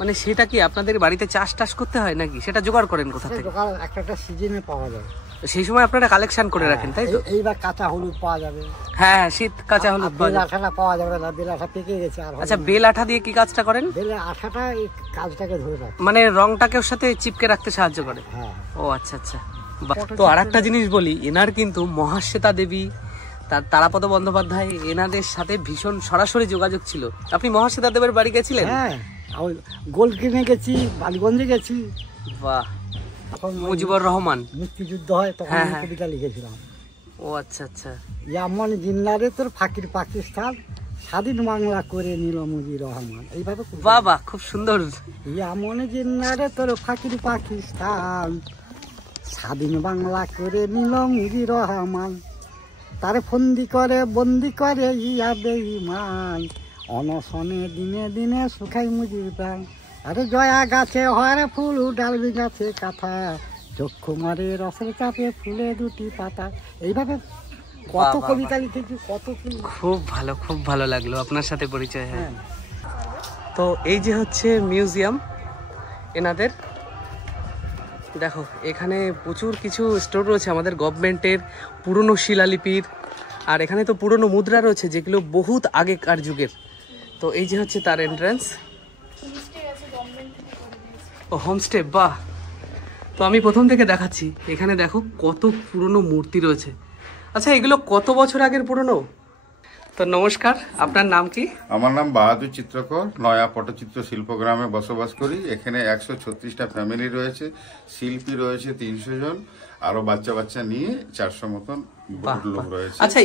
মানে সেটা কি আপনাদের বাড়িতে চাষ করতে হয় নাকি সেটা জোগাড় করেন কোথা থেকে? একটা সিজনে পাওয়া যায়, সেই সময় আপনারা কালেকশন করে রাখেন, তাই তো? এইবার কাঁচা হলুদ পাওয়া যাবে। হ্যাঁ, শীত কাঁচা হলুদ পাওয়া যাবে। আঠাটা পাওয়া যাবে না, বেল আঠা পেকে গেছে। আর আচ্ছা, বেল আঠা দিয়ে কি কাজটা করেন? বেল আঠাটা এই কাজটাকে ধরে রাখে, মানে রংটাকে ওর সাথে চিপকে রাখতে সাহায্য করে। হ্যাঁ। ও আচ্ছা আচ্ছা। তো আর একটা জিনিস বলি, এনার কিন্তু মহাশ্বেতা দেবী, তারাপদ বন্দ্যোপাধ্যায়, এনাদের সাথে ভীষণ সরাসরি যোগাযোগ ছিল। আপনি মহাশ্বেতা দেবের বাড়ি গেছিলেন? হ্যাঁ, গোল কিনে গেছি, বালিগঞ্জে গেছি। বাহ। মুজিবুর রহমান মুক্তিযুদ্ধ হয় তখন কবিতা লিখেছিলাম। ও আচ্ছা আচ্ছা। এমন জিন্নারে তোর ফাঁকির পাকিস্তান, স্বাধীন বাংলা করে নিল মুজিবুর রহমান, এইভাবে। বাবা, খুব সুন্দর। এমন জিন্নারে তোর ফাঁকির পাকিস্তান, স্বাধীন বাংলা করে নিল মুজিবুর রহমান। তার বন্দি করে ইয়া বেঈমান, অনশনে দিনে দিনে শুকাই মুজির প্রাণ। আরে জয়া গাছে হরে ফুল, ডালবি গাছে কাঁথা, চক্ষু মারে রসের চাপে ফুলে দুটি পাতা। এইভাবে কত কবিতা লিখেছি, কত খুব ভালো লাগলো আপনার সাথে পরিচয়। হ্যাঁ, তো এই যে হচ্ছে মিউজিয়াম এনাদের। দেখো এখানে প্রচুর কিছু স্টোর রয়েছে আমাদের গভর্নমেন্টের, পুরনো শিলালিপির, আর এখানে তো পুরনো মুদ্রা রয়েছে যেগুলো বহুত আগেকার যুগের। তো এই যে হচ্ছে তার এন্ট্রান্স। ও হোমস্টে, বাহ। তো আমি প্রথম থেকে দেখাচ্ছি, এখানে দেখো কত পুরনো মূর্তি রয়েছে। আচ্ছা, এগুলো কত বছর আগের পুরনো? তো নমস্কার, আপনার নাম কি? আমার নাম বাহাদুর চিত্রকর, নয়া পটচিত্র শিল্পগ্রামে বসবাস করি। এখানে 136টা ফ্যামিলি রয়েছে, শিল্পী রয়েছে 300 জন, আরো বাচ্চা নিয়ে 400 মতন লোক রয়েছে। আচ্ছা,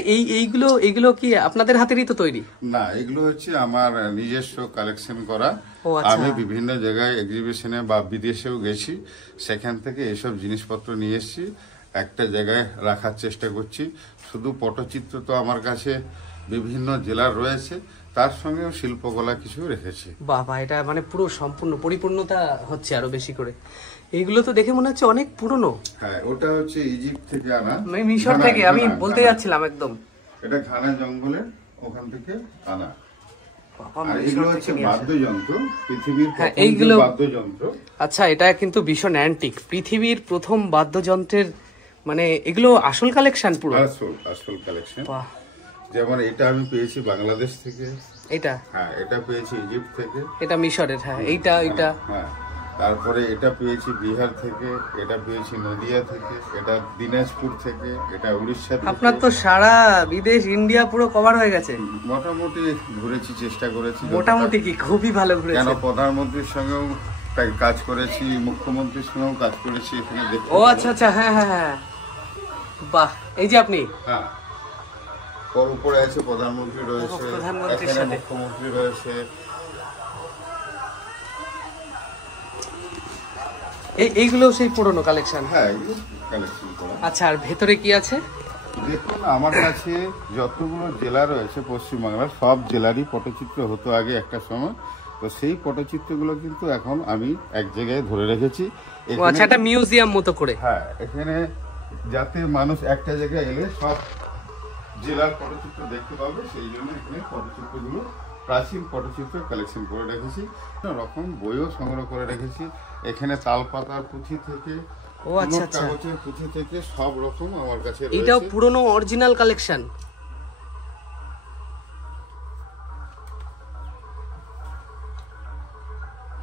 এইগুলো কি আপনাদের হাতেরই তো তৈরি? না, এগুলো হচ্ছে আমার নিজস্ব কালেকশন করা। আমি বিভিন্ন জায়গায় এক্সিবিশনে বা বিদেশেও গেছি, সেখান থেকে এসব জিনিসপত্র নিয়ে এসেছি, একটা জায়গায় রাখার চেষ্টা করছি। শুধু পটচিত্র তো আমার কাছে বিভিন্ন জেলার রয়েছে, তার সঙ্গেও শিল্পকলা কিছু রেখেছি। বাবা, এটা মানে পুরো সম্পূর্ণ পরিপূর্ণতা হচ্ছে আরো বেশি করে। এইগুলো তো দেখে মনে হচ্ছে অনেক পুরনো। হ্যাঁ, ওটা হচ্ছে ইজিপ্ট থেকে আনা, মিশর থেকে। আমি বলতে যাচ্ছিলাম একদম, এটা ঘানা জঙ্গলের ওখান থেকে আনা। আর এগুলো হচ্ছে বাদ্যযন্ত্র, পৃথিবীর প্রথম বাদ্যযন্ত্র। আচ্ছা, এটা কিন্তু ভীষণ অ্যান্টিক, পৃথিবীর প্রথম বাদ্যযন্ত্রের, মানে এগুলো আসল কালেকশন পুরো? আসল কালেকশন। যেমন এটা আমি পেয়েছি বাংলাদেশ থেকে, এটা হ্যাঁ, এটা পেয়েছি ইজিপ্ট থেকে, এটা মিশরের, হ্যাঁ, এইটা হ্যাঁ। তারপরে এটা পেয়েছি বিহার থেকে, এটা পেয়েছি নদিয়া থেকে, এটা দিনাজপুর থেকে, এটা উড়িষ্যা থেকে। আপনার তো সারা বিদেশ, ইন্ডিয়া পুরো কভার হয়ে গেছে। মোটামুটি ঘুরেছি, চেষ্টা করেছি। মোটামুটি কি, খুবই ভালো ঘুরেছি। কেন, প্রধানমন্ত্রীর সঙ্গেও কাজ করেছি, মুখ্যমন্ত্রীর সঙ্গেও কাজ করেছি এখানে। ও আচ্ছা, হ্যাঁ, বাহ। এই যে আপনি, হ্যাঁ, ওর উপরে আছে প্রধানমন্ত্রী রয়েছে, এখানে মুখ্যমন্ত্রী রয়েছে। এইগুলো সেই পুরনো কালেকশন? হ্যাঁ, এগুলো কালেকশন করা। আচ্ছা, আর ভেতরে কি আছে? দেখুন, আমার কাছে যতগুলো জেলা রয়েছে পশ্চিমবাংলার, সব জেলারই পটচিত্র হতো আগে একটা সময়। তো সেই পটচিত্রগুলো কিন্তু এখন আমি এক জায়গায় ধরে রেখেছি। আচ্ছা, একটা মিউজিয়াম মতো করে। হ্যাঁ, এখানে যাতে মানুষ একটা জায়গায় এলে সব জেলার পটচিত্র দেখতে পাবে, সেই জন্য এখানে পটচিত্রগুলো, প্রাচীন পটচিত্র কালেকশন করে রেখেছি। রকম বইও সংগ্রহ করে রেখেছি এখানে, তালপাতার পুঁথি থেকে, কাগজের পুঁথি থেকে, সব রকম আমার কাছে রয়েছে। এটাও পুরনো অরিজিনাল কালেকশন।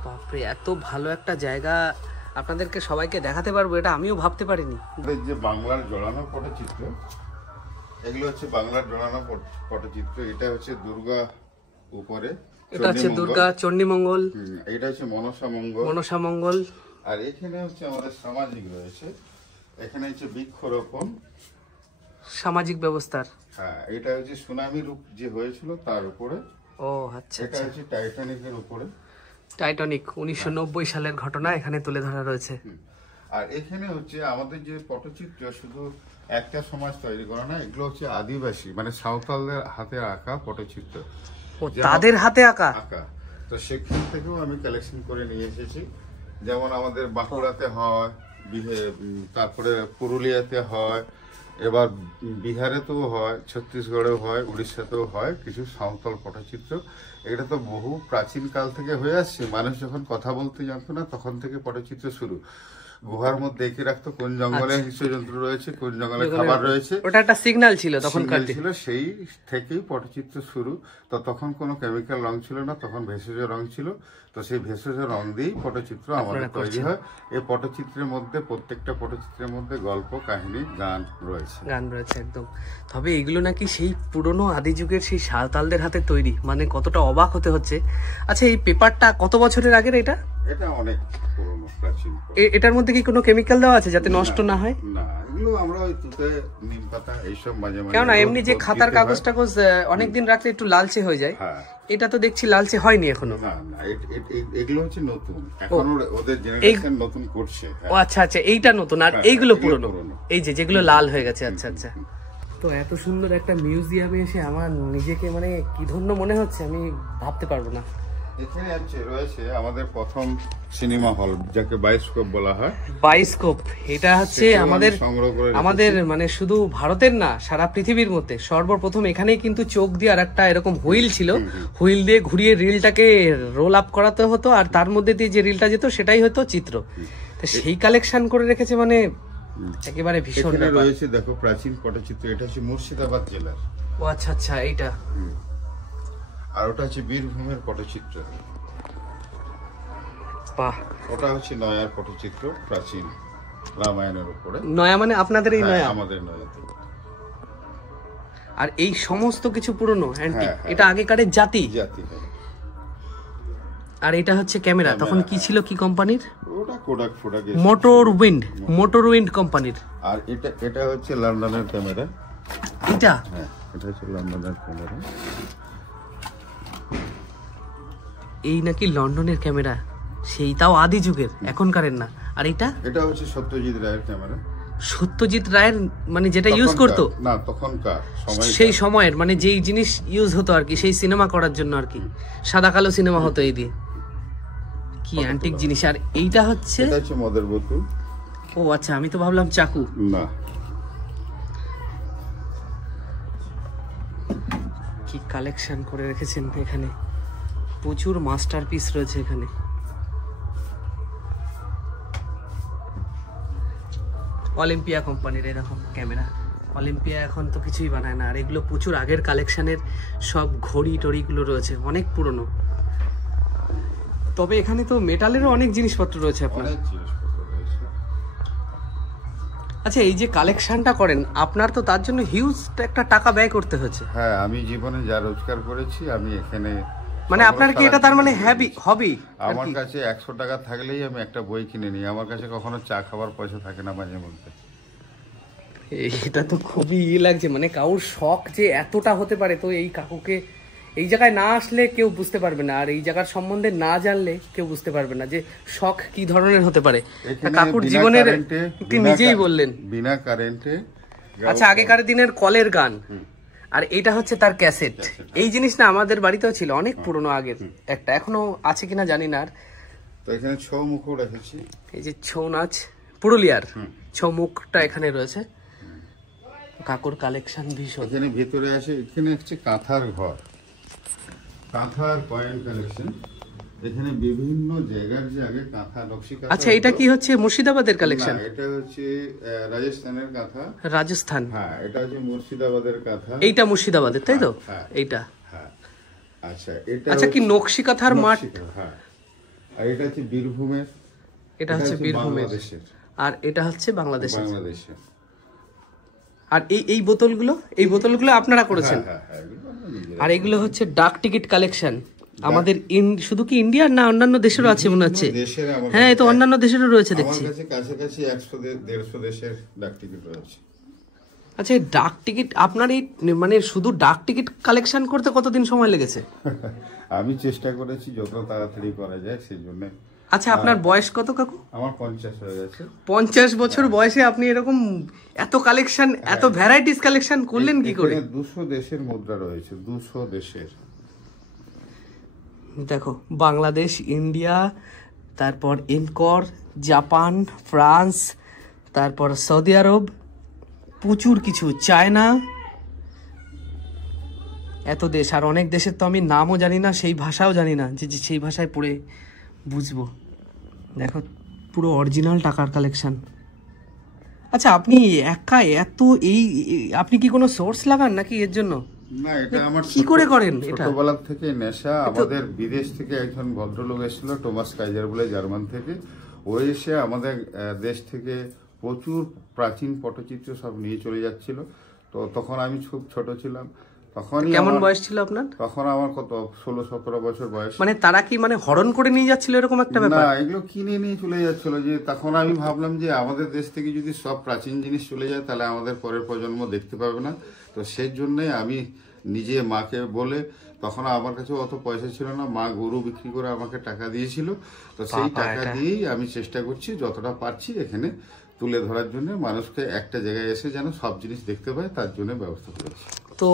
বাপরে, এত ভালো একটা জায়গা আপনাদেরকে সবাইকে দেখাতে পারবো, এটা আমিও ভাবতে পারিনি। যে বাংলার জড়ানো পটচিত্র, এগুলো হচ্ছে বাংলার জড়ানো পটচিত্র। এটা হচ্ছে দুর্গা উপরে, এটা হচ্ছে দুর্গা, চণ্ডীমঙ্গল, এটা হচ্ছে মনসা মঙ্গল। আর এখানে হচ্ছে আমাদের সামাজিক রয়েছে, এখানে হচ্ছে বৃক্ষরোপণ, সামাজিক ব্যবস্থার। হ্যাঁ, এটা হচ্ছে সুনামি রূপ যে হয়েছিল তার উপরে। ও আচ্ছা, এটা হচ্ছে টাইটানিকের উপরে। টাইটানিক 1990 সালের ঘটনা এখানে তুলে ধরা রয়েছে। আর এখানে হচ্ছে আমাদের যে পটচিত্র শুধু একটা সমাজ তৈরি করা না, এগুলো হচ্ছে আদিবাসী, মানে সাঁওতালদের হাতে আঁকা পটচিত্র। তাদের হাতে আঁকা? তো সেখান থেকেও আমি কালেকশন করে নিয়ে এসেছি। যেমন আমাদের বাঁকুড়াতে হয়, তারপরে পুরুলিয়াতে হয়, এবার বিহারেতেও হয়, ছত্তিশগড়েও হয়, উড়িষ্যাতেও হয় কিছু সাঁওতাল পটচিত্র। এটা তো বহু প্রাচীন কাল থেকে হয়ে আসছে। মানুষ যখন কথা বলতে জানতো না, তখন থেকে পটচিত্র শুরু। গুহার মধ্যে এঁকে রাখতো কোন জঙ্গলে হিংস্রজন্তু রয়েছে, কোন জঙ্গলে খাবার রয়েছে, ওটা একটা সিগন্যাল ছিল তখনকার ছিল। সেই থেকেই পটচিত্র শুরু। তো তখন কোনো কেমিক্যাল রং ছিল না, তখন ভেষজ রং ছিল। তো সেই ভেষজ রং দিয়েই পটচিত্র আমাদের তৈরি হয়। এই পটচিত্রের মধ্যে, প্রত্যেকটা পটচিত্রের মধ্যে গল্প, কাহিনী, গান রয়েছে একদম। তবে এগুলো নাকি সেই পুরনো আদি যুগের সেই সাঁওতালদের হাতে তৈরি, মানে কতটা অবাক হতে হচ্ছে। আচ্ছা, এই পেপারটা কত বছরের আগের? এটা অনেক পুরনো, প্রাচীন। এটার মধ্যে কি কোনো কেমিক্যাল দেওয়া আছে যাতে নষ্ট না হয়? না, এগুলো আমরা ওই তুতে, নিম পাতা এইসব মাঝে মাঝে। কেননা এমনি যে খাতার কাগজ টাগজ অনেকদিন রাখলে একটু লালচে হয়ে যায়, এটা তো দেখছি লালচে হয়নি এখনো। না, এগুলো হচ্ছে নতুন, এখনো ওদের জেনারেশন নতুন করছে। ও আচ্ছা, এইটা নতুন, আর এইগুলো পুরনো, এই যেগুলো লাল হয়ে গেছে। আচ্ছা, তো এত সুন্দর একটা মিউজিয়ামে এসে আমার নিজেকে মানে কি ধন্য মনে হচ্ছে আমি ভাবতে পারবো না। এখানে রয়েছে আমাদের প্রথম সিনেমা হল, যাকে বায়োস্কোপ বলা হয়। বায়োস্কোপ, এটা হচ্ছে আমাদের মানে শুধু ভারতের না, সারা পৃথিবীর মধ্যে সর্বপ্রথম এখানেই কিন্তু চোখ দিয়ে আর একটা এরকম হুইল ছিল, হুইল দিয়ে ঘুরিয়ে রিলটাকে রোল আপ করাতে হতো, আর তার মধ্যে দিয়ে যে রিলটা যেত সেটাই হতো চিত্র। তো সেই কালেকশন করে রেখেছে, মানে একেবারে ভীষণ। রয়েছে দেখো প্রাচীন পটচিত্র, এটা হচ্ছে মুর্শিদাবাদ জেলার। ও আচ্ছা আচ্ছা, এইটা। আর ওটা হচ্ছে বীরভূমের পটচিত্র। বাহ, ওটা হচ্ছে নয়ার পটচিত্র, প্রাচীন রামায়ণের উপরে। নয়া মানে আপনাদের এই নয়া? আমাদের নয়াতে। আর এই সমস্ত কিছু পুরনো অ্যান্টিক, এটা আগেকারের জাতি। আর এটা হচ্ছে ক্যামেরা, তখন কি ছিল, কি কোম্পানির? ওটা কোডাক ফোডাক, মোটর উইন্ড কোম্পানির। আর এটা হচ্ছে লন্ডনের ক্যামেরা। এটা এটা হচ্ছে লন্ডনের ক্যামেরা। এই নাকি লন্ডনের ক্যামেরা, সেই তাও আদি যুগের, এখনকারের না। আর এটা হচ্ছে সত্যজিৎ রায়ের ক্যামেরা। সত্যজিৎ রায়ের মানে যেটা ইউজ করতো না তখনকার সময়, সেই সময়ের মানে যেই জিনিস ইউজ হতো আর কি, সেই সিনেমা করার জন্য আর কি, সাদা কালো সিনেমা হতো এই দিয়ে। কি অ্যান্টিক জিনিস। আর এইটা হচ্ছে মদের বোতল। ও আচ্ছা, আমি তো ভাবলাম চাকু। না, কি কালেকশন করে রেখেছেন এখানে, প্রচুর মাস্টারপিস রয়েছে এখানে। অলিম্পিয়া কোম্পানির এরকম ক্যামেরা। অলিম্পিয়া এখন তো কিছুই বানায় না। আর এগুলো প্রচুর আগের কালেকশনের সব ঘড়ি টড়িগুলো রয়েছে, অনেক পুরনো। তবে এখানে তো মেটালেরও অনেক জিনিসপত্র রয়েছে আপনার। আচ্ছা, এই যে কালেকশনটা করেন আপনার, তো তার জন্য হিউজ একটা টাকা ব্যয় করতে হচ্ছে। হ্যাঁ, আমি জীবনে যা রোজগার করেছি আমি এখানে, মানে আপনার কি এটা তার মানে হবি? আমার কাছে 100 টাকা থাকলেই আমি একটা বই কিনে নিই। আমার কাছে কখনো চা খাবার পয়সা থাকে না মাঝে মধ্যে। এটা তো খুবই লাগছে, মানে কাউর শখ যে এতটা হতে পারে। তো এই কাকুকে এই জায়গায় না আসলে কেউ বুঝতে পারবে না, আর এই জায়গার সম্বন্ধে না জানলে কেউ বুঝতে পারবে না যে শখ কি ধরনের হতে পারে। কাকুর জীবনের নিজেই বললেন বিনা কারেন্টে। আচ্ছা, আগেকার দিনের কলের গান। আর এটা হচ্ছে তার ক্যাসেট। এই জিনিসটা আমাদের বাড়িতেও ছিল, অনেক পুরনো আগের একটা, এখনো আছে কিনা জানি না। আর তো এখানে ছৌ মুখও রেখেছি। এই যে ছৌ নাচ, পুরুলিয়ার ছৌ মুখটা এখানে রয়েছে। কাকুর কালেকশন ভীষণ। এখানে ভেতরে আছে, এখানে হচ্ছে কাঁথার ঘর, কাঁথার কয়েন কালেকশন। এখানে বিভিন্ন জায়গার যে আগে কাঁথা, নকশি কাঁথা। আচ্ছা, এটা কি হচ্ছে মুর্শিদাবাদের কালেকশন? এটা হচ্ছে রাজস্থানের কাঁথা। রাজস্থান? হ্যাঁ, এটা হচ্ছে মুর্শিদাবাদের কাঁথা। এইটা মুর্শিদাবাদের, তাই তো? এইটা আচ্ছা, এটা আচ্ছা কি নকশি কাঁথার মাঠ? হ্যাঁ। আর এটা হচ্ছে বীরভূমের। এটা হচ্ছে বীরভূমের। আর এটা হচ্ছে বাংলাদেশের। আর এই বোতলগুলো আপনারা করেছেন? আর এগুলো হচ্ছে ডাক টিকিট কালেকশন আমাদের। শুধু কি ইন্ডিয়ার না অন্যান্য দেশেরও আছে মনে হচ্ছে? হ্যাঁ, এই তো অন্যান্য দেশেরও রয়েছে দেখছি। আমার কাছে কাছাকাছি 100-150 দেশের ডাক টিকিট রয়েছে। আচ্ছা, ডাক টিকিট আপনার এই মানে শুধু ডাক টিকিট কালেকশন করতে কতদিন সময় লেগেছে? আমি চেষ্টা করেছি যত তাড়াতাড়ি করা যায়, সেই জন্য। আচ্ছা, আপনার বয়স কত কাকু? আমার 50 হয়ে গেছে। 50 বছর বয়সে আপনি এরকম এত কালেকশন, এত ভ্যারাইটিস কালেকশন করলেন কি করে? 200 দেশের মুদ্রা রয়েছে, 200 দেশের। দেখো, বাংলাদেশ, ইন্ডিয়া, তারপর এনকর, জাপান, ফ্রান্স, তারপর সৌদি আরব, প্রচুর কিছু, চায়না, এত দেশ। আর অনেক দেশের তো আমি নামও জানি না, সেই ভাষাও জানি না যে সেই ভাষায় পড়ে বুঝবো। দেখো, পুরো অরিজিনাল টাকার কালেকশন। আচ্ছা, আপনি একা এত আপনি কি কোনো সোর্স লাগান নাকি এর জন্য? না, এটা আমার কি করে করেন? এটা ছোটবেলা থেকে নেশা। আমাদের বিদেশ থেকে একজন ভদ্রলোক এসেছিল, টোমাস কাইজার বলে, জার্মান থেকে। ও এসে আমাদের দেশ থেকে প্রচুর প্রাচীন পটচিত্র সব নিয়ে চলে যাচ্ছিল। তো তখন আমি খুব ছোট ছিলাম। কেমন বয়স ছিল আপনার তখন? আমার কত 16-17 বছর বয়স। মানে তারা কি মানে হরণ করে নিয়ে যাচ্ছিল এরকম একটা ব্যাপার? না, এগুলো কিনে নিয়ে চলে যাচ্ছিল। যে তখন আমি ভাবলাম যে আমাদের দেশ থেকে যদি সব প্রাচীন জিনিস চলে যায় তাহলে আমাদের পরের প্রজন্ম দেখতে পাবে না। তো সেই জন্যে আমি নিজে মাকে বলে, তখন আমার কাছে অত পয়সা ছিল না, মা গরু বিক্রি করে আমাকে টাকা দিয়েছিল। তো সেই টাকা দিয়েই আমি চেষ্টা করছি যতটা পারছি এখানে তুলে ধরার জন্য মানুষকে একটা জায়গায় এসে যেন সব জিনিস দেখতে পায় তার জন্য ব্যবস্থা করেছি। তো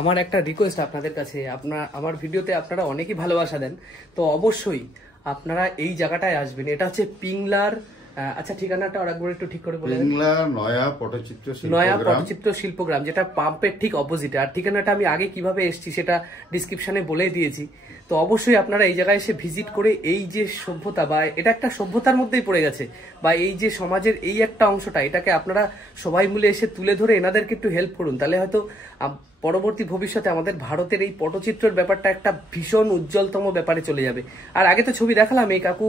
আমার একটা রিকোয়েস্ট আপনাদের কাছে, আমার ভিডিওতে আপনারা অনেকই ভালোবাসা দেন, তো অবশ্যই আপনারা এই জায়গাটায় আসবেন। এটা হচ্ছে পিংলার, আচ্ছা ঠিকানাটা আরেকবার একটু ঠিক করে বলে দেন। পিংলা নয়া পটচিত্র শিল্পগ্রাম, যেটা পাম্পের ঠিক অপোজিটে। আর ঠিকানাটা আমি আগে কিভাবে এসেছি সেটা ডিসক্রিপশনে বলে দিয়েছি। তো অবশ্যই আপনারা এই জায়গায় এসে ভিজিট করে এই যে সভ্যতা, বা এটা একটা সভ্যতার মধ্যেই পড়ে গেছে, বা এই যে সমাজের এই একটা অংশটা, এটাকে আপনারা সবাই মিলে এসে তুলে ধরে এনাদেরকে একটু হেল্প করুন। তাহলে হয়তো পরবর্তী ভবিষ্যতে আমাদের ভারতের এই পটচিত্রের ব্যাপারটা একটা ভীষণ উজ্জ্বলতম ব্যাপারে চলে যাবে। আর আগে তো ছবি দেখালাম, এই কাকু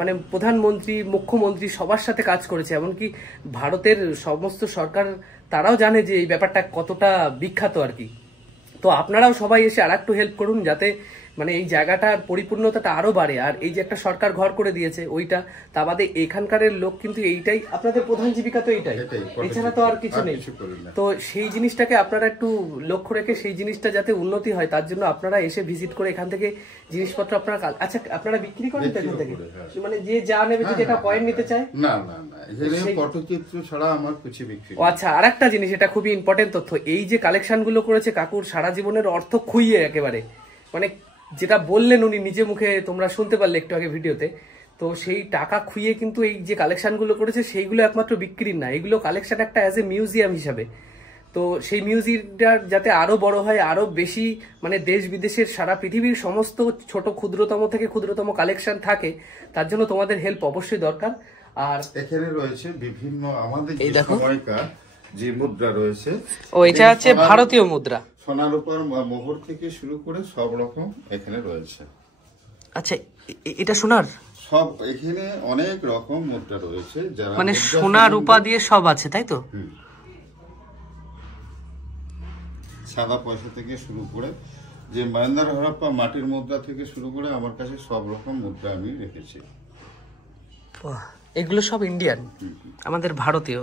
মানে প্রধানমন্ত্রী, মুখ্যমন্ত্রী সবার সাথে কাজ করেছে, এমনকি ভারতের সমস্ত সরকার তারাও জানে যে এই ব্যাপারটা কতটা বিখ্যাত আর কি। তো আপনারাও সবাই এসে আর একটু হেল্প করুন, যাতে মানে এই জায়গাটার পরিপূর্ণতাটা আরো বাড়ে। আর এই যে একটা সরকার ঘর করে দিয়েছে ওইটা, তা বাদে এখানকার লোক কিন্তু এইটাই আপনাদের প্রধান জীবিকা, তো এইটাই, এছাড়া তো আর কিছু নেই। তো সেই জিনিসটাকে আপনারা একটু লক্ষ্য রেখে সেই জিনিসটা যাতে উন্নতি হয় তার জন্য আপনারা এসে ভিজিট করে এখান থেকে জিনিসপত্র আপনারা, আচ্ছা আপনারা বিক্রি করেন তো এখান থেকে, মানে যে যা নেবে, যদি এটা পয়েন্ট নিতে চায়? না না না, এখানে পটচিত্র ছাড়া আমার কিছু বিক্রি। আচ্ছা, আরেকটা জিনিস, এটা খুবই ইম্পর্টেন্ট তথ্য, এই যে কালেকশন গুলো করেছে কাকুর সারা জীবনের অর্থ খুইয়ে একেবারে, মানে যেটা বললেন উনি নিজে মুখে, তোমরা শুনতে পারলে একটু আগে ভিডিওতে, তো সেই টাকা খুইয়ে কিন্তু এই যে কালেকশন গুলো করেছে সেইগুলো একমাত্র বিক্রির না, এগুলো কালেকশন একটা অ্যাজ এ মিউজিয়াম হিসাবে। তো সেই মিউজিয়ামটা যাতে আরো বড় হয়, আরো বেশি মানে দেশ বিদেশের সারা পৃথিবীর সমস্ত ছোট ক্ষুদ্রতম থেকে ক্ষুদ্রতম কালেকশন থাকে, তার জন্য তোমাদের হেল্প অবশ্যই দরকার। আর এখানে রয়েছে বিভিন্ন আমাদের সময়কার যে মুদ্রা রয়েছে, ও এটা হচ্ছে ভারতীয় মুদ্রা, সোনার উপর মোহর থেকে শুরু করে সব রকম এখানে রয়েছে। আচ্ছা, এটা সোনার সব, এখানে অনেক রকম মুদ্রা রয়েছে, যারা মানে সোনা রূপা দিয়ে সব আছে, তাই তো? সাদা পয়সা থেকে শুরু করে যে মহেন্দ্র হরপ্পা মাটির মুদ্রা থেকে শুরু করে আমার কাছে সব রকম মুদ্রা আমি রেখেছি। এগুলো সব ইন্ডিয়ান, আমাদের ভারতীয়।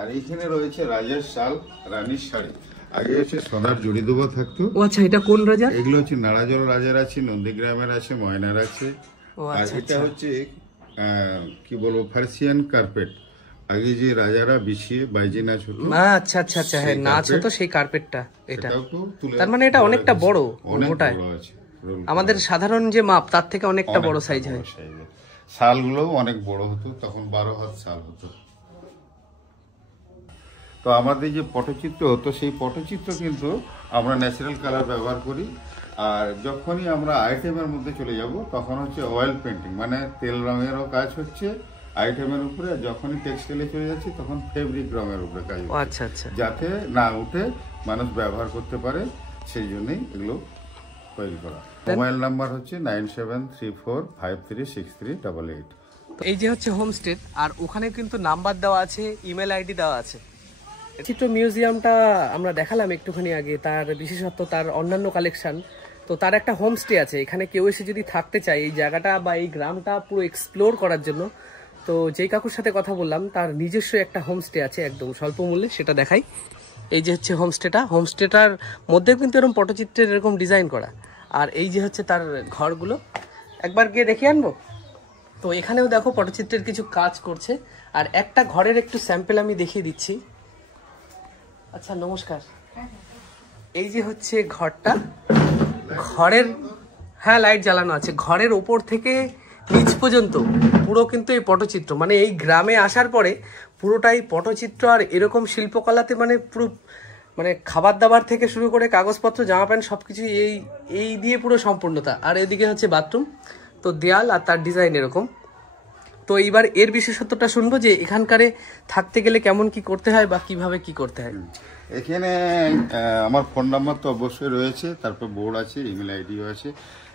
আর এইখানে রয়েছে রাজার শাল, রানীর শাড়ি। আগে হচ্ছে সোনার জড়ি দেওয়া থাকতো। ও আচ্ছা, এটা কোন রাজা? এগুলো হচ্ছে নারাজল রাজার আছে, নন্দীগ্রামের আছে, ময়নার আছে। আর এটা হচ্ছে কি বলবো, ফার্সিয়ান কার্পেট, আগে যে রাজারা বিছিয়ে বাইজে নাচ হতো। আচ্ছা আচ্ছা আচ্ছা, হ্যাঁ নাচ হতো, সেই কার্পেটটা। এটা তার মানে এটা অনেকটা বড়, ওটাই আমাদের সাধারণ যে মাপ তার থেকে অনেকটা বড় সাইজ হয়। শালগুলো অনেক বড় হতো, তখন 12 হাত শাল হতো। তো আমাদের যে পটচিত্র হতো, সেই পটচিত্র কিন্তু আমরা ন্যাচারাল কালার ব্যবহার করি। আর যখনই আমরা আইটেমের মধ্যে চলে যাব তখন হচ্ছে অয়েল পেন্টিং, মানে তেল রঙেরও কাজ হচ্ছে আইটেমের উপরে। যখনই টেক্সটাইলে চলে যাচ্ছি তখন ফেব্রিক রঙের উপরে কাজ হচ্ছে। আচ্ছা আচ্ছা, যাতে না উঠে মানুষ ব্যবহার করতে পারে, সেই জন্যই এগুলো তৈরি করা। মোবাইল নাম্বার হচ্ছে 9734536388। এই যে হচ্ছে হোমস্টে, আর ওখানে কিন্তু নাম্বার দেওয়া আছে, ইমেল আইডি দেওয়া আছে। চিত্র মিউজিয়ামটা আমরা দেখালাম একটুখানি আগে, তার বিশেষত্ব, তার অন্যান্য কালেকশন। তো তার একটা হোমস্টে আছে, এখানে কেউ এসে যদি থাকতে চায় এই জায়গাটা বা এই গ্রামটা পুরো এক্সপ্লোর করার জন্য, তো যেই কাকুর সাথে কথা বললাম তার নিজস্ব একটা হোমস্টে আছে একদম স্বল্প মূল্যে, সেটা দেখাই। এই যে হচ্ছে হোমস্টেটা, হোমস্টেটার মধ্যে কিন্তু এরকম পটচিত্রের এরকম ডিজাইন করা। আর এই যে হচ্ছে তার ঘরগুলো, একবার গিয়ে দেখিয়ে আনবো। তো এখানেও দেখো পটচিত্রের কিছু কাজ করছে। আর একটা ঘরের একটু স্যাম্পল আমি দেখিয়ে দিচ্ছি। আচ্ছা নমস্কার, এই যে হচ্ছে ঘরটা, ঘরের, হ্যাঁ লাইট জ্বালানো আছে, ঘরের ওপর থেকে নিচ পর্যন্ত পুরো কিন্তু এই পটচিত্র, মানে এই গ্রামে আসার পরে পুরোটাই পটচিত্র। আর এরকম শিল্পকলাতে মানে পুরো, মানে খাবার দাবার থেকে শুরু করে কাগজপত্র, জামা প্যান্ট সবকিছু এই দিয়ে পুরো সম্পূর্ণতা। আর এদিকে হচ্ছে বাথরুম, তো দেয়াল আর তার ডিজাইন এরকম। তো এইবার এর বিশেষত্বটা শুনবো যে এখানকারে থাকতে গেলে কেমন কি করতে হয় বা কিভাবে কি করতে হয়। এখানে আমার ফোন নাম্বার তো অবশ্যই রয়েছে, তারপর বোর্ড আছে, ইমেল আইডিও আছে।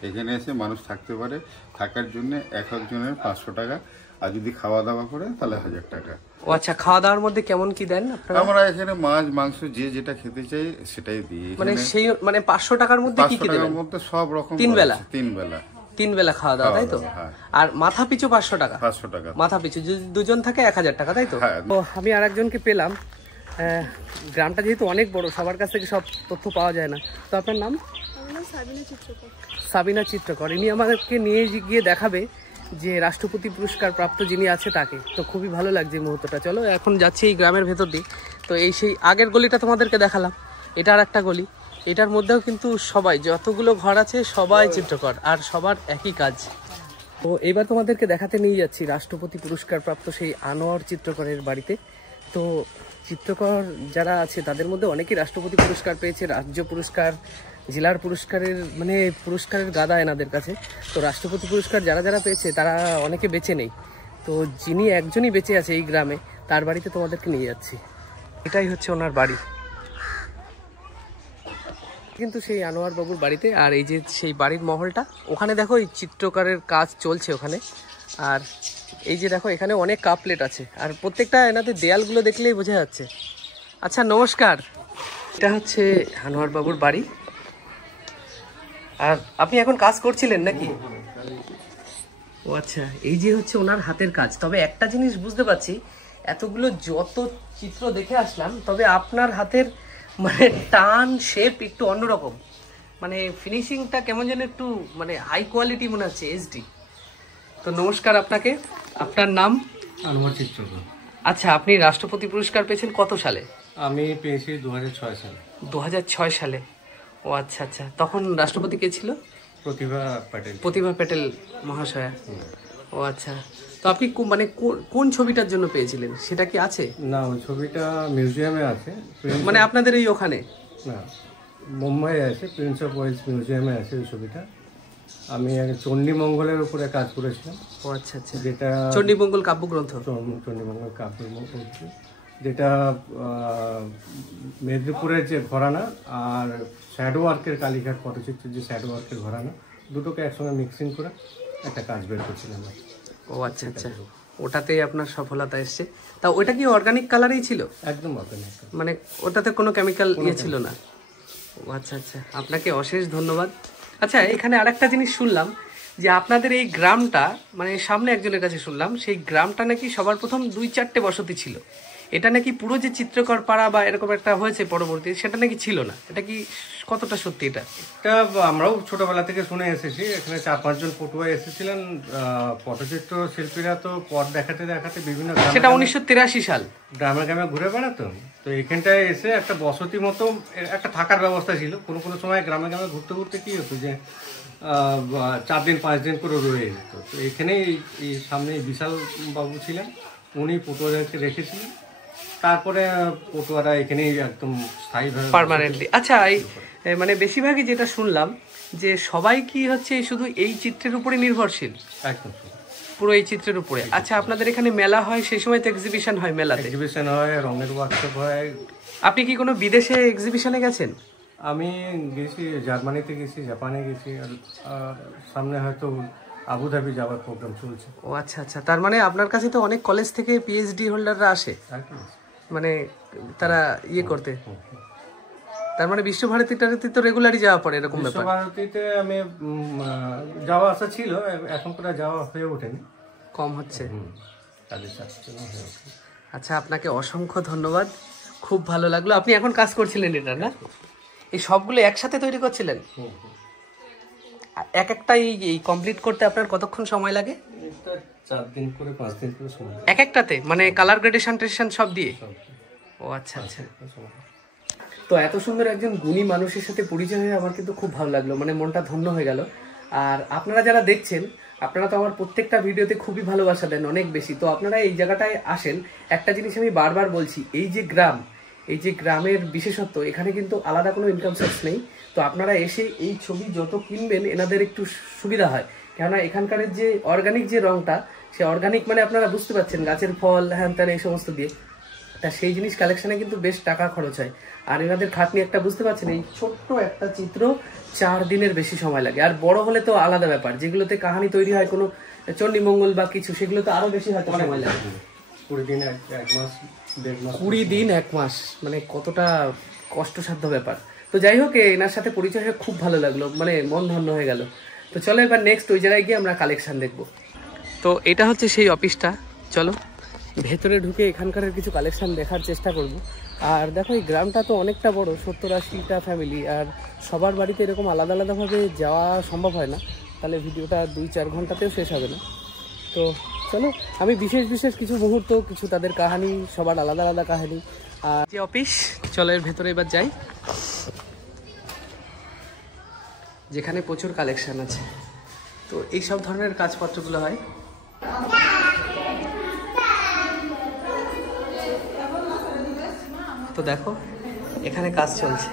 এখানে এসে মানুষ থাকতে পারে, থাকার জন্য এক একজনের 500 টাকা, আর যদি খাওয়া দাওয়া করে তাহলে 1000 টাকা। ও আচ্ছা, খাওয়া দাওয়ার মধ্যে কেমন কি দেন আপনারা? আমরা এখানে মাছ মাংস যে যেটা খেতে চাই সেটাই দিই। মানে সেই মানে 500 টাকার মধ্যে কি কি দেবেন? মধ্যে সব রকম, 3 বেলা, 3 বেলা খাওয়া দাওয়া, তাই তো? আর মাথা পিছু 500 টাকা? 500 টাকা মাথা পিছু, যদি দুজন থাকে 1000 টাকা, তাই তো? তো আমি আরেকজনকে পেলাম। গ্রামটা যেহেতু অনেক বড়, সবার কাছ থেকে সব তথ্য পাওয়া যায় না। তো আপনার নাম? সাবিনা চিত্রকর। সাবিনা চিত্রকর। ইনি আমাদেরকে নিয়ে গিয়ে দেখাবে যে রাষ্ট্রপতি পুরস্কার প্রাপ্ত যিনি আছে তাকে। তো খুবই ভালো লাগছে এই মুহূর্তটা। চলো এখন যাচ্ছি এই গ্রামের ভেতর দিয়ে। তো এই সেই আগের গলিটা তোমাদেরকে দেখালাম, এটা আর একটা গলি। এটার মধ্যেও কিন্তু সবাই, যতগুলো ঘর আছে সবাই চিত্রকর, আর সবার একই কাজ। তো এবার তোমাদেরকে দেখাতে নিয়ে যাচ্ছি রাষ্ট্রপতি পুরস্কার প্রাপ্ত সেই আনোয়ার চিত্রকরের বাড়িতে। তো চিত্রকর যারা আছে তাদের মধ্যে অনেকেই রাষ্ট্রপতি পুরস্কার পেয়েছে, রাজ্য পুরস্কার, জেলার পুরস্কারের, মানে পুরস্কারের গাদা এনাদের কাছে। তো রাষ্ট্রপতি পুরস্কার যারা যারা পেয়েছে তারা অনেকে বেঁচে নেই। তো যিনি একজনই বেঁচে আছে এই গ্রামে, তার বাড়িতে তোমাদেরকে নিয়ে যাচ্ছি। এটাই হচ্ছে ওনার বাড়ি, কিন্তু সেই আনোয়ার বাবুর বাড়িতে। আর এই যে সেই বাড়ির মহলটা, ওখানে দেখো এই চিত্রকারের কাজ চলছে ওখানে। আর এই যে দেখো এখানে অনেক কাপ প্লেট আছে, আর প্রত্যেকটা এনাদের দেয়ালগুলো দেখলেই বোঝা যাচ্ছে। আচ্ছা নমস্কার, এটা হচ্ছে আনোয়ার বাবুর বাড়ি। আর আপনি এখন কাজ করছিলেন নাকি? ও আচ্ছা, এই যে হচ্ছে ওনার হাতের কাজ। তবে একটা জিনিস বুঝতে পারছি, এতগুলো যত চিত্র দেখে আসলাম, তবে আপনার হাতের মানে টান শেপ একটু অন্যরকম, মানে ফিনিশিংটা কেমন যেন একটু মানে হাই কোয়ালিটি মনে হচ্ছে, এইচডি। তো নমস্কার আপনাকে, আপনার নাম? আনোয়ার চিত্রকর। আচ্ছা, আপনি রাষ্ট্রপতি পুরস্কার পেয়েছেন কত সালে? আমি পেয়েছি 2006 সালে। 2006 সালে, ও আচ্ছা আচ্ছা। তখন রাষ্ট্রপতি কে ছিল? প্রতিভা প্যাটেল। প্রতিভা প্যাটেল মহাশয়া। ও আচ্ছা। তো আপনি মানে কোন ছবিটার জন্য পেয়েছিলেন, সেটা কি আছে? না, ওই ছবিটা মিউজিয়ামে আছে। মানে আপনাদের এই ওখানে না, মুম্বাই আছে, প্রিন্স অফ ওয়েলস মিউজিয়ামে আছে ওই ছবিটা। আমি চণ্ডীমঙ্গলের উপরে কাজ করেছিলাম। ও আচ্ছা আচ্ছা, যেটা চণ্ডীমঙ্গল কাব্যগ্রন্থ। চণ্ডীমঙ্গল কাব্যগ্রন্থ, যেটা মেদিনীপুরের যে ঘরানা আর শ্যাডো ওয়ার্কের কালীঘাট পটচিত্রের যে শ্যাডো ওয়ার্কের ঘরানা, দুটোকে একসঙ্গে মিক্সিং করে একটা কাজ বের করছিলাম। ও আচ্ছা আচ্ছা, ওটাতেই আপনার সফলতা এসছে। তা ওটা কি অর্গানিক কালারই ছিল? একদম অর্গানিক, মানে ওটাতে কোনো কেমিক্যাল ছিল না? ও আচ্ছা আচ্ছা, আপনাকে অশেষ ধন্যবাদ। আচ্ছা, এখানে আরেকটা জিনিস শুনলাম যে আপনাদের এই গ্রামটা, মানে সামনে একজনের কাছে শুনলাম, সেই গ্রামটা নাকি সবার প্রথম 2-4টে বসতি ছিল। এটা নাকি পুরো যে চিত্রকর পাড়া বা এরকম একটা হয়েছে পরবর্তী, সেটা নাকি ছিল না। এটা কি কতটা সত্যি? এটা আমরাও ছোটবেলা থেকে শুনে এসেছি। এখানে 4-5 জন পটুয়া এসেছিলেন পটচিত্র শিল্পীরা। তো পট দেখাতে দেখাতে বিভিন্ন, সেটা 1983 সাল, গ্রামে গ্রামে ঘুরে বেড়াতো। তো এখানটায় এসে একটা বসতি মতো একটা থাকার ব্যবস্থা ছিল। কোনো কোনো সময় গ্রামে গ্রামে ঘুরতে ঘুরতে কি হতো যে 4 দিন 5 দিন করে রয়ে যেত। তো এখানে এই সামনে বিশাল বাবু ছিলেন, উনি পটুয়াদেরকে রেখেছিলেন। তারপরে পটুয়ারা এখানেই একদম স্থায়ীভাবে পার্মানেন্টলি। আচ্ছা, মানে বেশিরভাগই যেটা শুনলাম যে সবাই কি হচ্ছে শুধু এই চিত্রের উপরে নির্ভরশীল? একদম পুরো এই চিত্রের উপরে। আচ্ছা, আপনাদের এখানে মেলা হয়, সেই সময় তো এক্সিবিশন হয়, মেলাতে এক্সিবিশন হয়, রঙের ওয়ার্কশপ হয়। আপনি কি কোনো বিদেশে এক্সিবিশনে গেছেন? আমি গেছি, জার্মানিতে গেছি, জাপানে গেছি, আর সামনে হয়তো আবুধাবি যাওয়ার প্রোগ্রাম চলছে। ও আচ্ছা আচ্ছা, তার মানে আপনার কাছে তো অনেক কলেজ থেকে পিএইচডি হোল্ডাররা আসে, মানে তারা ইয়ে করতে। তার মানে বিশ্বভারতীতে তো রেগুলারই যাওয়া পড়ে এরকম ব্যাপার? বিশ্বভারতীতে আমি যাওয়া আসা ছিল, এখন তো যাওয়া হয়ে ওঠেনি, কম হচ্ছে। আচ্ছা, আপনাকে অসংখ্য ধন্যবাদ, খুব ভালো লাগলো। আপনি এখন কাজ করছিলেন এটা না? এই সবগুলো একসাথে তৈরি করছিলেন? এক একটা এই কমপ্লিট করতে আপনার কতক্ষণ সময় লাগে? 4 দিন করে 5 দিন করে সময় এক একটাতে, মানে কালার গ্রেডেশন টেশন সব দিয়ে? ও আচ্ছা আচ্ছা। তো এত সুন্দর একজন গুণী মানুষের সাথে পরিচয় হয়ে আমার কিন্তু খুব ভালো লাগলো, মানে মনটা ধন্য হয়ে গেল। আর আপনারা যারা দেখছেন, আপনারা তো আমার প্রত্যেকটা ভিডিওতে খুবই ভালোবাসা দেন, অনেক বেশি। তো আপনারা এই জায়গাটায় আসেন, একটা জিনিস আমি বারবার বলছি, এই যে গ্রাম, এই যে গ্রামের বিশেষত্ব, এখানে কিন্তু আলাদা কোনো ইনকাম সোর্স নেই। তো আপনারা এসে এই ছবি যত কিনবেন এনাদের একটু সুবিধা হয়, কেননা এখানকার যে অর্গানিক যে রংটা, সে অর্গানিক মানে আপনারা বুঝতে পারছেন, গাছের ফল হ্যান ত্যান এই সমস্ত দিয়ে। তা সেই জিনিস কালেকশনে কিন্তু বেশ টাকা খরচ হয়। আর এনাদের খাটনি একটা বুঝতে পারছেন, এই ছোট্ট একটা চিত্র 4 দিনের বেশি সময় লাগে। আর বড় হলে তো আলাদা ব্যাপার, যেগুলোতে কাহিনী তৈরি হয় কোনো চণ্ডীমঙ্গল বা কিছু, সেগুলো তো আরো বেশি হয়তো সময় লাগে। 20 দিন 1 মাস 1.5 মাস। 20 দিন 1 মাস, মানে কতটা কষ্টসাধ্য ব্যাপার। তো যাই হোক, এনার সাথে পরিচয় হয়ে খুব ভালো লাগলো, মানে মন ধন্য হয়ে গেল। তো চলো এবার নেক্সট ওই জায়গায় গিয়ে আমরা কালেকশন দেখবো। তো এটা হচ্ছে সেই অফিসটা, চলো ভেতরে ঢুকে এখানকার কিছু কালেকশন দেখার চেষ্টা করব। আর দেখো, এই গ্রামটা তো অনেকটা বড়, 70-80টা ফ্যামিলি, আর সবার বাড়িতে এরকম আলাদা আলাদাভাবে যাওয়া সম্ভব হয় না, তাহলে ভিডিওটা 2-4 ঘন্টাতেও শেষ হবে না। তো চলো, আমি বিশেষ বিশেষ কিছু মুহূর্ত, কিছু তাদের কাহিনী, সবার আলাদা আলাদা কাহিনী। আর যে অফিস, চলো এর ভেতরে এবার যাই, যেখানে প্রচুর কালেকশন আছে। তো এই সব ধরনের কাজপত্রগুলো হয়। তো দেখো এখানে কাজ চলছে।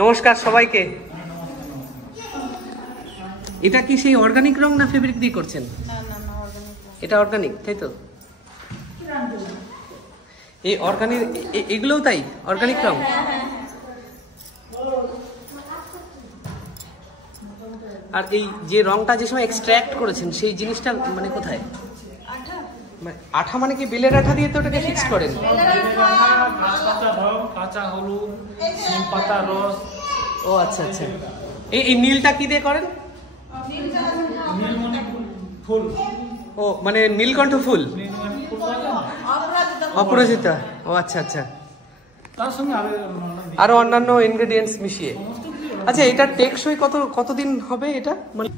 নমস্কার সবাইকে। এটা কি সেই অর্গানিক রং না ফেব্রিক দিয়ে করছেন? এটা অর্গানিক, তাই তো? এই অর্গানিক, এগুলোও তাই অর্গানিক রং? আর এই যে রংটা যে সময় এক্সট্র্যাক্ট করেছেন সেই জিনিসটা মানে কোথায়? আঠা মানে কি বেলের আঠা দিয়ে তো ওটাকে ফিক্স করেন? কাঁচা হলুদ, নিম পাতা রস। ও আচ্ছা আচ্ছা। এই নীলটা কি দিয়ে করেন? ফুল। ও মানে নীলকণ্ঠ ফুল, অপরাজিতা। ও আচ্ছা আচ্ছা। তার সঙ্গে আরো অন্যান্য ইনগ্রেডিয়েন্টস মিশিয়ে। আচ্ছা, এটা টেকসই কতদিন হবে এটা? মানে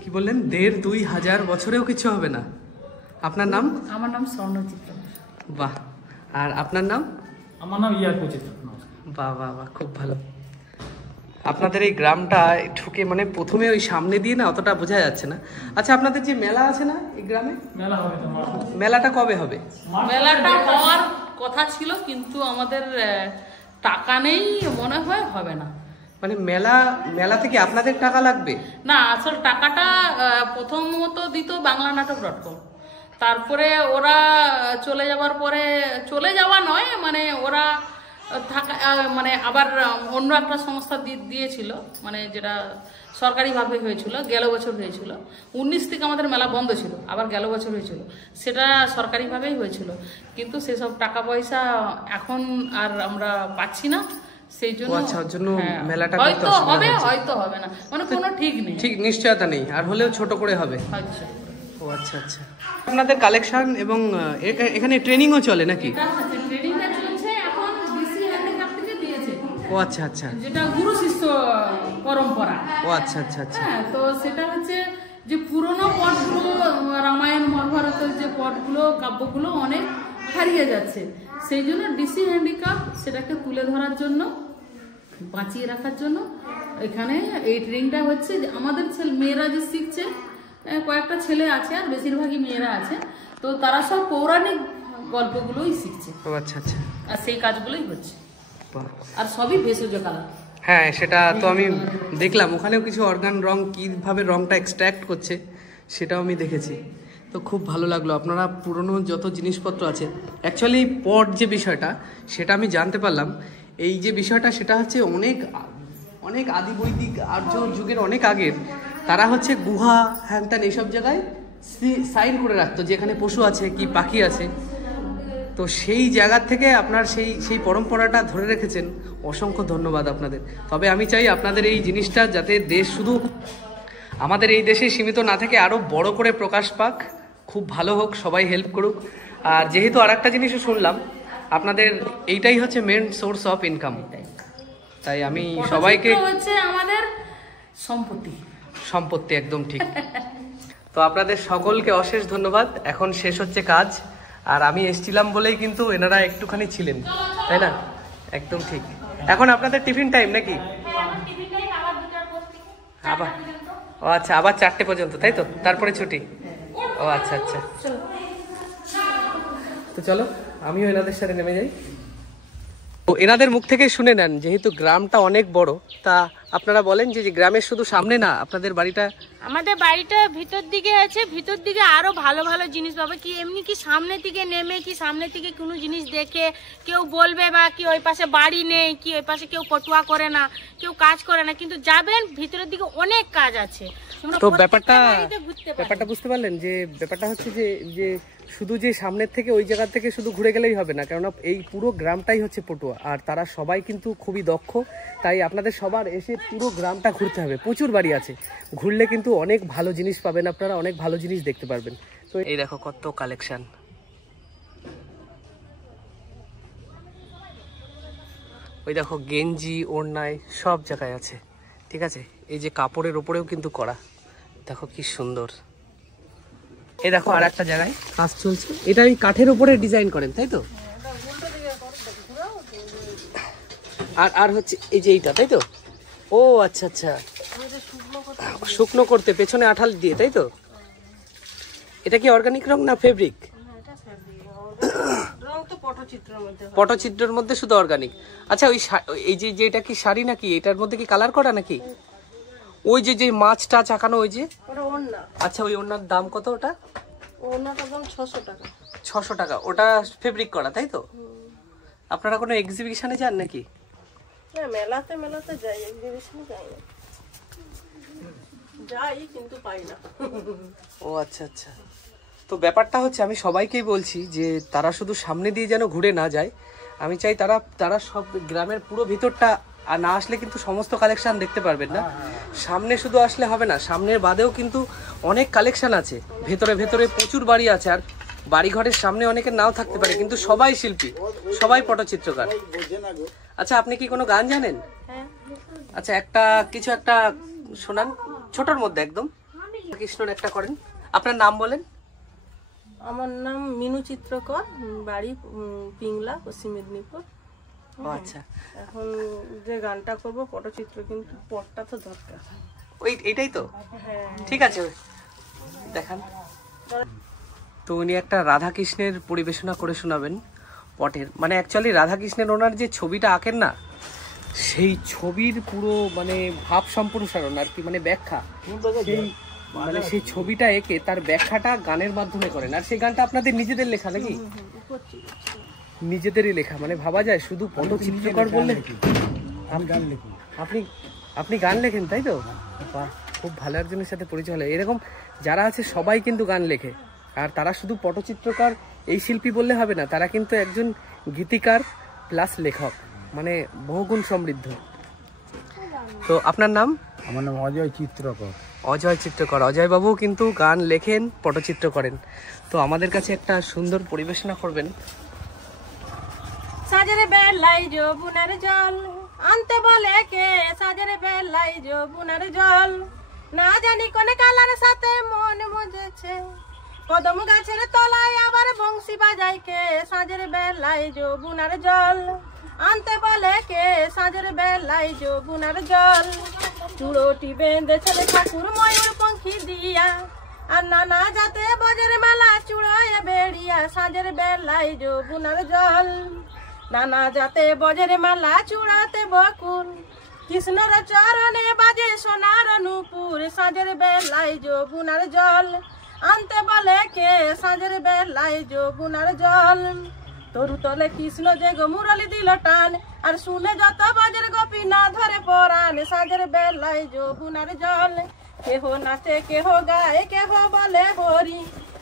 কি বললেন, 1.5-2 হাজার বছরেও কিছু হবে না? আপনার নাম? আমার নাম স্বর্ণচিত্র। বাহ। আর আপনার নাম? আমার নাম ইয়াকুচিত্র। বাহ বাহ বাহ, খুব ভালো। আপনাদের এই গ্রামটা ঢুকে মানে প্রথমে ওই সামনে দিয়ে না অতটা বোঝা যাচ্ছে না। আচ্ছা, আপনাদের যে মেলা আছে না এই গ্রামে, মেলা হবে, মেলাটা কবে হবে? মেলাটা হওয়ার কথা ছিল কিন্তু আমাদের টাকা নেই, মনে হয় হবে না। মানে মেলা থেকে আপনাদের টাকা লাগবে? না, আসল টাকাটা প্রথমত দিত বাংলানাটক.com, তারপরে ওরা চলে যাওয়ার পরে, চলে যাওয়া নয় মানে ওরা থাকা মানে আবার অন্য একটা সংস্থা দিয়েছিল, মানে যেটা সরকারিভাবে হয়েছিল, গেল বছর হয়েছিল। 19 থেকে আমাদের মেলা বন্ধ ছিল, আবার গেল বছর হয়েছিল, সেটা সরকারিভাবেই হয়েছিল। কিন্তু সেসব টাকা পয়সা এখন আর আমরা পাচ্ছি না, সেই জন্য মেলাটা হয়তো হবে হয়তো হবে না, মানে কোনো ঠিক নেই, ঠিক নিশ্চয়তা নেই। আর হলেও ছোট করে হবে। ও আচ্ছা আচ্ছা। আপনাদের কালেকশন এবং এখানে ট্রেনিংও চলে নাকি? ট্রেনিংটা চলছে এখন, ডিসি হ্যান্ডিক্রাফট থেকে দিয়েছে। ও আচ্ছা আচ্ছা। যেটা গুরু শিষ্য পরম্পরা। ও আচ্ছা আচ্ছা আচ্ছা। হ্যাঁ, তো সেটা হচ্ছে যে পুরনো পটগুলো, রামায়ণ মহাভারতের যে পটগুলো, কাব্যগুলো অনেক হারিয়ে যাচ্ছে, সেই জন্য ডিসি হ্যান্ডিক্রাফট সেটাকে তুলে ধরার জন্য, বাঁচিয়ে রাখার জন্য এখানে এই ট্রেনিংটা হচ্ছে। আমাদের মেয়েরা যে শিখছে, কয়েকটা ছেলে আছে আর বেশিরভাগই মেয়েরা আছে, তো তারা সব পৌরাণিক গল্পগুলোই শিখছে। ও আচ্ছা আচ্ছা। আর সেই কাজগুলোই হচ্ছে, আর সবই ভেষজ কালার। হ্যাঁ, সেটা তো আমি দেখলাম। ওখানেও কিছু অর্গান রং, কীভাবে রংটা এক্সট্র্যাক্ট করছে সেটাও আমি দেখেছি। তো খুব ভালো লাগলো। আপনারা পুরনো যত জিনিসপত্র আছে, অ্যাকচুয়ালি পট যে বিষয়টা সেটা আমি জানতে পারলাম। এই যে বিষয়টা সেটা হচ্ছে অনেক অনেক আদি বৈদিক আর্য যুগের অনেক আগের। তারা হচ্ছে গুহা, হ্যান ত্যান এইসব জায়গায় সাইন করে রাখতো যে এখানে পশু আছে কি পাখি আছে। তো সেই জায়গার থেকে আপনার সেই পরম্পরাটা ধরে রেখেছেন। অসংখ্য ধন্যবাদ আপনাদের। তবে আমি চাই আপনাদের এই জিনিসটা যাতে দেশ, শুধু আমাদের এই দেশে সীমিত না থেকে আরও বড় করে প্রকাশ পাক, খুব ভালো হোক, সবাই হেল্প করুক। আর যেহেতু আর একটা জিনিসও শুনলাম, আপনাদের এইটাই হচ্ছে মেন সোর্স অফ ইনকাম, তাই আমি সবাইকে, হচ্ছে আমাদের সম্পত্তি, একদম ঠিক। তো আপনাদের সকলকে অশেষ ধন্যবাদ। এখন শেষ হচ্ছে কাজ, আর আমি এসেছিলাম বলেই কিন্তু এনারা একটুখানি ছিলেন, তাই না? একদম ঠিক। এখন আপনাদের টিফিন টাইম নাকি? আবার ও আচ্ছা, আবার 4টে পর্যন্ত, তাই তো? তারপরে ছুটি। ও আচ্ছা আচ্ছা। তো চলো আমিও এনাদের সাথে নেমে যাই। তো এনাদের মুখ থেকে শুনে নেন, যেহেতু গ্রামটা অনেক বড়, তা আপনারা বলেন যে গ্রামের শুধু সামনে না, আপনাদের বাড়িটা? আমাদের বাড়িটা ভিতর দিকে আছে, ভিতর দিকে আরো ভালো ভালো জিনিস পাবে। কি এমনি কি সামনে থেকে নেমে কি সামনে থেকে কোনো জিনিস দেখে কেউ বলবে বা কি ওই পাশে বাড়ি নেই, কি ওই পাশে কেউ পটুয়া করে না, কেউ কাজ করে না, কিন্তু যাবেন ভিতরের দিকে অনেক কাজ আছে। তো ব্যাপারটা বুঝতে পারলেন যে ব্যাপারটা হচ্ছে যে শুধু যে সামনের থেকে ওই জায়গা থেকে শুধু ঘুরে গেলেই হবে না, কেননা এই পুরো গ্রামটাই হচ্ছে পটুয়া, আর তারা সবাই কিন্তু খুবই দক্ষ। তাই আপনাদের সবার এসে পুরো গ্রামটা ঘুরতে হবে। প্রচুর বাড়ি আছে, ঘুরলে কিন্তু অনেক ভালো জিনিস পাবেন আপনারা, অনেক ভালো জিনিস দেখতে পারবেন। তো এই দেখো কত কালেকশন। ওই দেখো গেঞ্জি, ওড়নায় সব জায়গায় আছে, ঠিক আছে? এই যে কাপড়ের ওপরেও কিন্তু করা, দেখো কি সুন্দর। এই দেখো আর একটা জায়গায় কাজ চলছে, এটা এই কাঠের উপরে ডিজাইন করেন তাই তো? আর হচ্ছে এই যে এইটা তাই তো? ও আচ্ছা আচ্ছা, শুকনো করতে পেছনে আঠাল দিয়ে তাই তো? এটা কি অর্গানিক রং না ফেব্রিক? পটচিত্রের মধ্যে শুধু অর্গানিক। আচ্ছা ওই এই যে এটা কি শাড়ি নাকি? এটার মধ্যে কি কালার করা নাকি? ওই যে যে মাছটা চাকানো ওই যে, আচ্ছা ওই ওনার দাম কত? ওটা ওনাটার দাম 600 টাকা। 600 টাকা। ওটা ফেব্রিক করা তাই তো? আপনারা কোনো এক্সিবিশনে যান নাকি? না, মেলাতে যাই, এক্সিবিশনে যাই না, যাই কিন্তু পাই না। ও আচ্ছা আচ্ছা। তো ব্যাপারটা হচ্ছে আমি সবাইকেই বলছি যে তারা শুধু সামনে দিয়ে যেন ঘুরে না যায়। আমি চাই তারা সব গ্রামের পুরো ভিতরটা আর না আসলে কিন্তু সমস্ত কালেকশন দেখতে পারবেন না। সামনে শুধু আসলে হবে না, সামনের বাদেও কিন্তু অনেক কালেকশন আছে, ভেতরে ভেতরে প্রচুর বাড়ি আছে। আর বাড়িঘরের সামনে অনেকের নাও থাকতে পারে, কিন্তু সবাই শিল্পী, সবাই পটচিত্রকার। আচ্ছা আপনি কি কোনো গান জানেন? আচ্ছা কিছু একটা শোনান, ছোটর মধ্যে একদম। কৃষ্ণর একটা করেন। আপনার নাম বলেন। আমার নাম মিনু চিত্রকর, বাড়ি পিংলা, পশ্চিম মেদিনীপুর। আচ্ছা, এখন যে গানটা করবো পটচিত্র, কিন্তু পটটা তো দরকার। এইটাই তো? ঠিক আছে দেখান। তো উনি একটা রাধা কৃষ্ণের পরিবেশনা করে শোনাবেন পটের, মানে অ্যাকচুয়ালি রাধা কৃষ্ণের ওনার যে ছবিটা আঁকেন না, সেই ছবির পুরো মানে ভাব সম্প্রসারণ আর কি, মানে ব্যাখ্যা, মানে সেই ছবিটা এঁকে তার ব্যাখ্যাটা গানের মাধ্যমে করেন। আর সেই গানটা আপনাদের নিজেদের লেখা নাকি? নিজেদেরই লেখা, মানে ভাবা যায় শুধু পটচিত্রকর বললে আপনি গান লেখেন তাই তো? খুব ভালো একজনের সাথে পরিচয় হলো। এরকম যারা আছে সবাই কিন্তু গান লেখে, আর তারা শুধু পটচিত্রকার এই শিল্পী বললে হবে না, তারা কিন্তু একজন গীতিকার প্লাস লেখক, মানে বহুগুণ সমৃদ্ধ। তো আপনার নাম? আমার নাম অজয় চিত্রকর। অজয় চিত্রকর। অজয় বাবু কিন্তু গান লেখেন, পটচিত্র করেন। তো আমাদের কাছে একটা সুন্দর পরিবেশনা করবেন। সাজের বেলায় যৌবনের জল আনতে বলে কে, সাজের বেলায় যৌবনের জল না জানি কোন কালার সাথে মন মজেছে, কদম গাছের তলায় আবার বংশী বাজায় কে, সাজের বেলায় যৌবনের জল আনতে বলে কে, সাজের বেলায় যৌবনের জল চুড়োটি বেঁধেছে ঠাকুর ময়ূর পঙ্খী দিয়া, আর নানা যাতে বজের মালা চূড়ায় বেড়িয়া, সাজের বেলায় যৌবনের জল নানা যাতে বজের মালা চূড়াতে বকুল, কৃষ্ণর চরণে বাজে সোনার নূপুর, সাজের বেলায় যৌবনের জল আনতে বলে কে, সাজের বেলায় যৌবনের জল তরু তলে কৃষ্ণ যে গো মুরলি দিল টান, আর শুনে যত বজের গোপী না ধরে পরাণ, সাজের বেলায় যৌবনের জল কেহ নাচে কেহ গায়ে কেহ বলে হরি,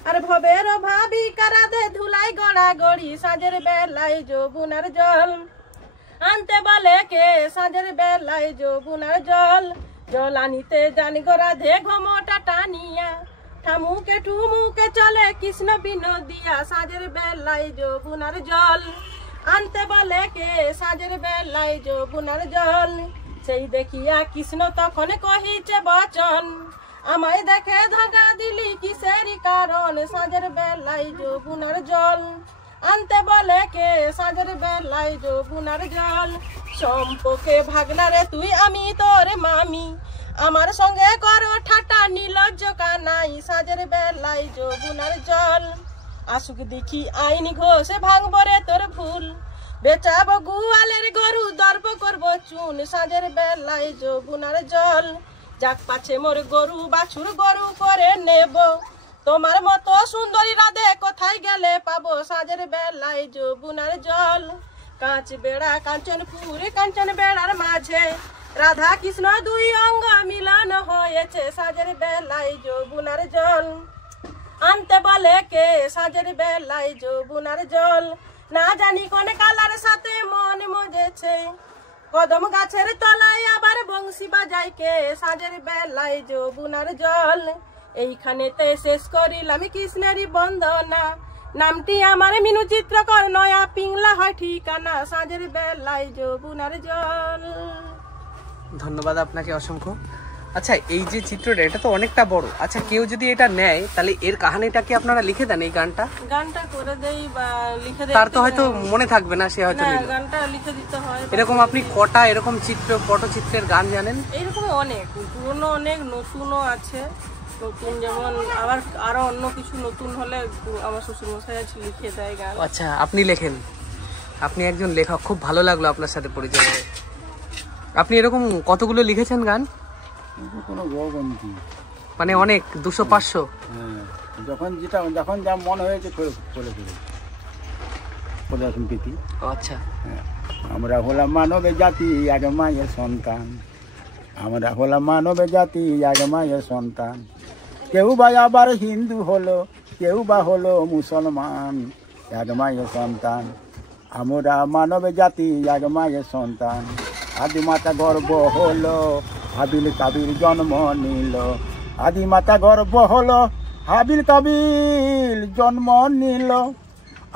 আর ভবের ভাবি কারাদে ধুলাই গড়া গড়ি, সাজের বেলায় যৌবনের জল আনতে বলে কে, সাজের বেলায় যৌবনের জল জল আনিতে জানি গো রাধে ঘোমটা টানিয়া, ঠামুকে ঠুমুকে চলে কৃষ্ণ বিনোদিয়া, সাজের বেলায় যৌবনের জল আনতে বলে কে, সাজের বেলায় যৌবনের জল সেই দেখিয়া কৃষ্ণ তখন কহিছে বচন, আমায় দেখে ধগা দিলি কিসেরই কারণ, সাজের বেলায় যৌবনের জল আনতে বলে কে, সাজের বেলায় যৌবনের জল সম্পর্কে ভাগনারে তুই আমি তোর মামি, আমার সঙ্গে করো ঠাটা নিলজ্জ কানাই, সাজের বেলায় যৌবনের জল আসুক দেখি আইন ঘোষে ভাঙবো রে তোর ভুল, বেচাবো গুয়ালের গরু দর্প করবো চুন, সাজের বেলায় যৌবনের জল যাক পাছে মোর গরু বাছুর গরু করে নেব, তোমার মতো সুন্দরী রাধে কোথায় গেলে পাবো, সাজের বেলায় যৌবনের জল কাঁচ বেড়া কাঞ্চনপুরে কাঞ্চন বেড়ার মাঝে রাধা কৃষ্ণ দুই অঙ্গ মিলন হয়েছে, সাজের বেলায় যৌবনের জল আনতে বলে কে, সাজের বেলায় যৌবনের জল না জানি কোন কালার সাথে মন মজেছে, কদম গাছের তলায় আবার বংশী বাজায় কে, সাজের বেলায় যৌবনের জল এইখানেতে শেষ করিলাম কৃষ্ণেরই বন্দনা, নামটি আমার মিনু চিত্রকর, নয়া পিংলা হয় ঠিকানা, সাজের বেলায় যৌবনের জল। ধন্যবাদ আপনাকে অসংখ্য। আচ্ছা, এই যে চিত্রটা এটা তো অনেকটা বড়। আচ্ছা, কেউ যদি এটা নেয় তাহলে এর কাহিনীটা কি আপনারা লিখে দেন? এই গানটা করে দেই বা লিখে দেই, তার তো হয়তো মনে থাকবে না, সে হয়তো গানটা লিখে দিতে হয়। এরকম আপনি কটা এরকম পটচিত্রের গান জানেন? এইরকম অনেক, পুরনো অনেক, নতুনও আছে। নতুন যেমন আবার আরো অন্য কিছু নতুন হলে আমার শ্বশুর মশাই আছে লিখে দেয় গান। আচ্ছা, আপনি লেখেন? আপনি একজন লেখক, খুব ভালো লাগলো আপনার সাথে পরিচয় হয়ে। আপনি এরকম কতগুলো লিখেছেন গান? মানে অনেক, 200-500? যখন যা মনে হয়েছে প্রীতি। আচ্ছা, আমরা হলাম মানব জাতি এক মায়ের সন্তান, আমরা হলাম মানব জাতি এক মায়ের সন্তান। কেউ বা আবার হিন্দু হলো, কেউ বা হলো মুসলমান, এক মায়ের সন্তান। আমরা মানব জাতি এক মায়ের সন্তান। আদিমাতা গর্ব হলো, হাবিল কাবিল জন্ম নিল। আদিমাতা গর্ব হলো, হাবিল কাবিল জন্ম নিল।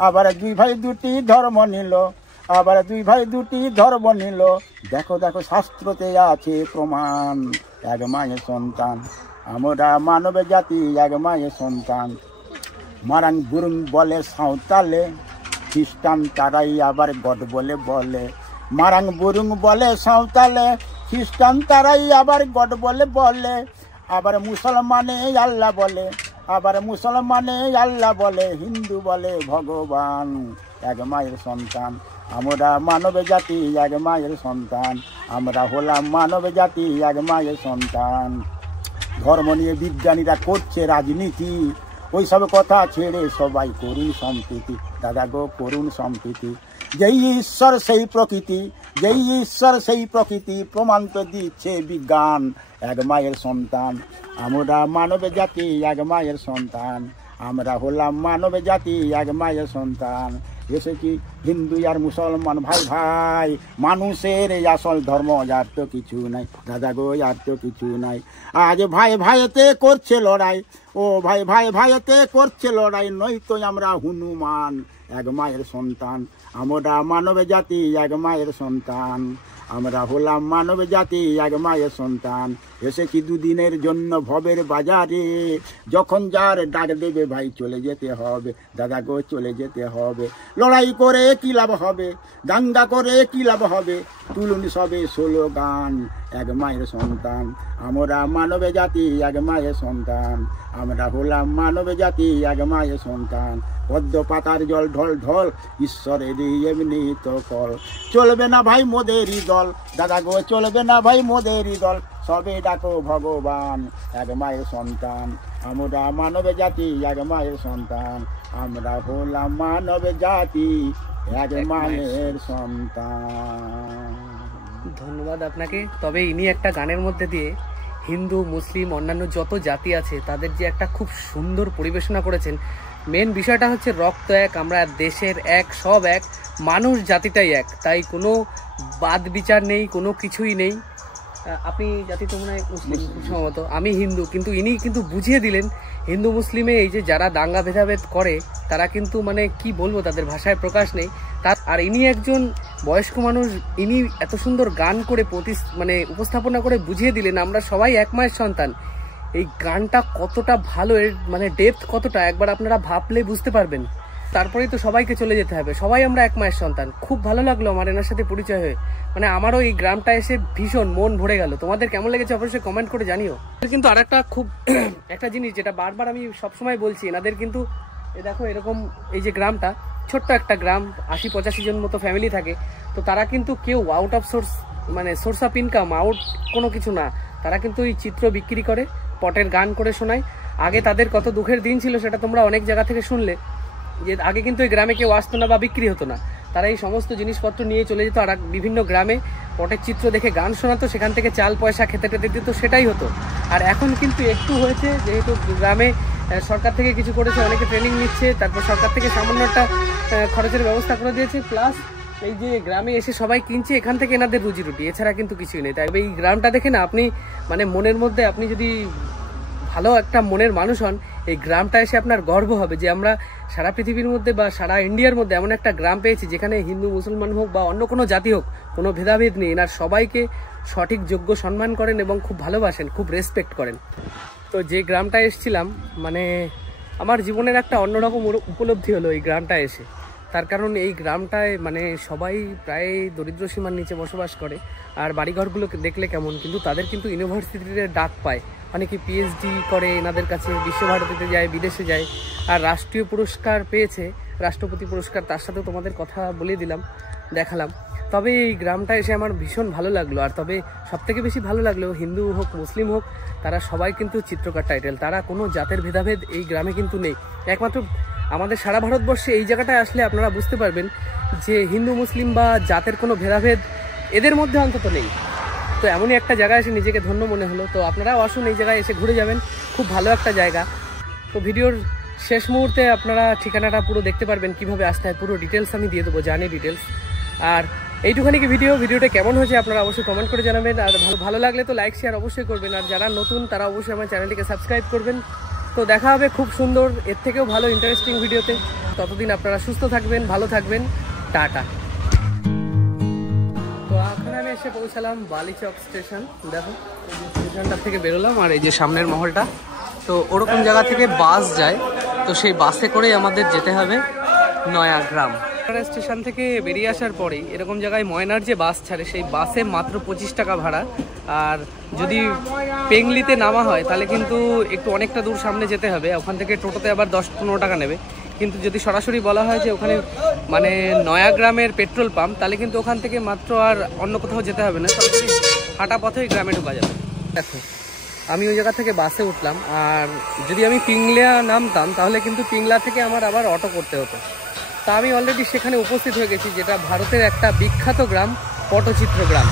আবার দুই ভাই দুটি ধর্ম নিল, আবার দুই ভাই দুটি ধর্ম নিল। দেখো দেখো শাস্ত্রতে আছে প্রমাণ, এক মায়ের সন্তান। আমরা মানব জাতি এক মায়ের সন্তান। মারাং গুরুং বলে সাঁওতালে, খ্রিস্টান তারাই আবার গড বলে বলে। মারাং বুরুং বলে সাঁওতালে, খ্রিস্টান তারাই আবার গড বলে বলে। আবার মুসলমানে আল্লাহ বলে, আবার মুসলমানে আল্লাহ বলে। হিন্দু বলে ভগবান, এক মায়ের সন্তান। আমরা মানব জাতি এক মায়ের সন্তান। আমরা হলাম মানব জাতি এক মায়ের সন্তান। ধর্ম নিয়ে বিজ্ঞানীরা করছে রাজনীতি, ওই সব কথা ছেড়ে সবাই করুন সম্প্রীতি। দাদা গো, করুন সম্প্রীতি। যেই ঈশ্বর সেই প্রকৃতি, যেই ঈশ্বর সেই প্রকৃতি, প্রমাণ তো দিচ্ছে বিজ্ঞান, এক মায়ের সন্তান। আমরা মানব জাতি এক মায়ের সন্তান। আমরা হলাম মানব জাতি এক মায়ের সন্তান। এসেছি হিন্দু আর মুসলমান ভাই ভাই, মানুষের আসল ধর্ম আর তো কিছু নাই। দাদা গো, আর তো কিছু নাই। আজ ভাই ভাইতে করছে লড়াই, ও ভাই ভাই ভাইতে করছে লড়াই। নয়তো আমরা হনুমান, এক মায়ের সন্তান। আমরা মানব জাতি এক মায়ের সন্তান। আমরা হলাম মানব জাতি এক মায়ের সন্তান। এসেছি দুদিনের জন্য ভবের বাজারে, যখন যার ডাক দেবে ভাই চলে যেতে হবে। দাদা গো, চলে যেতে হবে। লড়াই করে কি লাভ হবে, দাঙ্গা করে কি লাভ হবে। তুলুন সবে স্লোগান, এক মায়ের সন্তান। আমরা মানব জাতি এক মায়ের সন্তান। আমরা হলাম মানব জাতি এক মায়ের সন্তান। পদ্ম পাতার জল ঢল ঢল, ঈশ্বরেরই এমনি তো কল। চলবে না ভাই মোদেরই দল, দাদা গো, চলবে না ভাই মোদেরই দল। সবে ডাকো ভগবান, এক মায়ের সন্তান। আমরা মানব জাতি এক মায়ের সন্তান। আমরা হলাম মানব জাতি এক মায়ের সন্তান। ধন্যবাদ আপনাকে। তবে ইনি একটা গানের মধ্যে দিয়ে হিন্দু, মুসলিম, অন্যান্য যত জাতি আছে তাদের যে একটা খুব সুন্দর পরিবেশনা করেছেন। মেন বিষয়টা হচ্ছে রক্ত এক, আমরা দেশের এক, সব এক, মানুষ জাতিটাই এক, তাই কোনো বাদ বিচার নেই, কোনো কিছুই নেই। আপনি জাতি তো মনে হয় মুসলিম খুব সম্ভবত, আমি হিন্দু, কিন্তু ইনি কিন্তু বুঝিয়ে দিলেন হিন্দু মুসলিমে এই যে যারা দাঙ্গা ভেদাভেদ করে তারা কিন্তু মানে কি বলবো, তাদের ভাষায় প্রকাশ নেই। আর ইনি একজন বয়স্ক মানুষ, ইনি এত সুন্দর গান করে মানে উপস্থাপনা করে বুঝিয়ে দিলেন আমরা সবাই এক মায়ের সন্তান। এই গানটা কতটা ভালো, এর মানে ডেপথ কতটা একবার আপনারা ভাবলে বুঝতে পারবেন। তারপরেই তো সবাইকে চলে যেতে হবে, সবাই আমরা এক মায়ের সন্তান। খুব ভালো লাগলো আমার এনার সাথে পরিচয় হয়ে, মানে আমারও এই গ্রামটা এসে ভীষণ মন ভরে গেল। তোমাদের কেমন লেগেছে অবশ্যই কমেন্ট করে জানিও। কিন্তু আর একটা খুব একটা জিনিস যেটা বারবার আমি সবসময় বলছি, এনাদের কিন্তু দেখো এরকম এই যে গ্রামটা ছোট্ট একটা গ্রাম, 80-85 জন মতো ফ্যামিলি থাকে, তো তারা কিন্তু কেউ আউট অফ সোর্স মানে সোর্স অফ ইনকাম আউট কোনো কিছু না, তারা কিন্তু এই চিত্র বিক্রি করে, পটের গান করে শোনায়। আগে তাদের কত দুঃখের দিন ছিল সেটা তোমরা অনেক জায়গা থেকে শুনলে, যে আগে কিন্তু এই গ্রামে কেউ আসতো না বা বিক্রি হতো না, তারা এই সমস্ত জিনিসপত্র নিয়ে চলে যেত আর বিভিন্ন গ্রামে পটের চিত্র দেখে গান শোনাতো, সেখান থেকে চাল পয়সা খেতে টেতে দিত, সেটাই হতো। আর এখন কিন্তু একটু হয়েছে, যেহেতু গ্রামে সরকার থেকে কিছু করেছে, অনেকে ট্রেনিং নিচ্ছে, তারপর সরকার থেকে সামান্য একটা খরচের ব্যবস্থা করে দিয়েছে, প্লাস এই যে গ্রামে এসে সবাই কিনছে, এখান থেকে এনাদের রুজি রুটি, এছাড়া কিন্তু কিছুই নেই। তাই এই গ্রামটা দেখে না আপনি মানে মনের মধ্যে আপনি যদি ভালো একটা মনের মানুষ হন, এই গ্রামটা এসে আপনার গর্ব হবে যে আমরা সারা পৃথিবীর মধ্যে বা সারা ইন্ডিয়ার মধ্যে এমন একটা গ্রাম পেয়েছি যেখানে হিন্দু মুসলমান হোক বা অন্য কোনো জাতি হোক, কোনো ভেদাভেদ নেই, এনার সবাইকে সঠিক যোগ্য সম্মান করেন এবং খুব ভালোবাসেন, খুব রেসপেক্ট করেন। তো যে গ্রামটা এসেছিলাম, মানে আমার জীবনের একটা অন্যরকম উপলব্ধি হলো এই গ্রামটা এসে। তার কারণ এই গ্রামটায় মানে সবাই প্রায় দরিদ্র সীমার নিচে বসবাস করে। আর বাড়িঘরগুলো দেখলে কেমন, কিন্তু তাদের কিন্তু ইউনিভার্সিটিতে ডাক পায়, অনেকে পিএইচডি করে, এনাদের কাছে বিশ্বভারতীতে যায়, বিদেশে যায়, আর রাষ্ট্রীয় পুরস্কার পেয়েছে, রাষ্ট্রপতি পুরস্কার। তার সাথেও তোমাদের কথা বলে দিলাম, দেখালাম। তবে এই গ্রামটা এসে আমার ভীষণ ভালো লাগলো। আর তবে সবথেকে বেশি ভালো লাগলো, হিন্দু হোক মুসলিম হোক, তারা সবাই কিন্তু চিত্রকর টাইটেল, তারা কোনো জাতের ভেদাভেদ এই গ্রামে কিন্তু নেই। একমাত্র আমাদের সারা ভারতবর্ষে এই জায়গাটায় আসলে আপনারা বুঝতে পারবেন যে হিন্দু মুসলিম বা জাতের কোনো ভেদাভেদ এদের মধ্যে অন্তত নেই। তো এমনই একটা জায়গায় এসে নিজেকে ধন্য মনে হলো। তো আপনারাও আসুন, এই জায়গায় এসে ঘুরে যাবেন, খুব ভালো একটা জায়গা। তো ভিডিওর শেষ মুহূর্তে আপনারা ঠিকানাটা পুরো দেখতে পারবেন, কিভাবে আসতে হয় পুরো ডিটেলস আমি দিয়ে দেবো, জানি ডিটেলস। আর এইটুখানি কি ভিডিওটা কেমন হয়েছে আপনারা অবশ্যই কমেন্ট করে জানাবেন। আর ভালো লাগলে তো লাইক শেয়ার অবশ্যই করবেন। আর যারা নতুন তারা অবশ্যই আমার চ্যানেলটিকে সাবস্ক্রাইব করবেন। তো দেখা হবে খুব সুন্দর এর থেকেও ভালো ইন্টারেস্টিং ভিডিওতে। ততদিন আপনারা সুস্থ থাকবেন, ভালো থাকবেন, টাটা। তো এখন আমি এসে পৌঁছালাম বালিচক স্টেশন। দেখো স্টেশনটা থেকে বেরোলাম, আর এই যে সামনের মহলটা। তো ওরকম জায়গা থেকে বাস যায়, তো সেই বাসে করেই আমাদের যেতে হবে নয়াগ্রাম। স্টেশন থেকে বেরিয়ে আসার পরেই এরকম জায়গায় ময়নার যে বাস ছাড়ে, সেই বাসে মাত্র 25 টাকা ভাড়া। আর যদি পেংলিতে নামা হয় তাহলে কিন্তু একটু অনেকটা দূর সামনে যেতে হবে, ওখান থেকে টোটোতে আবার 10-15 টাকা নেবে। কিন্তু যদি সরাসরি বলা হয় যে ওখানে মানে নয়াগ্রামের পেট্রোল পাম্প, তাহলে কিন্তু ওখান থেকে মাত্র আর অন্য কোথাও যেতে হবে না, সরাসরি হাঁটা পথেই গ্রামে ঢোকা যাবে। দেখো আমি ওই জায়গা থেকে বাসে উঠলাম, আর যদি আমি পিংলা নামতাম তাহলে কিন্তু পিংলা থেকে আমার আবার অটো করতে হতো। তা আমি অলরেডি সেখানে উপস্থিত হয়ে গেছি, যেটা ভারতের একটা বিখ্যাত গ্রাম, পটচিত্র গ্রাম।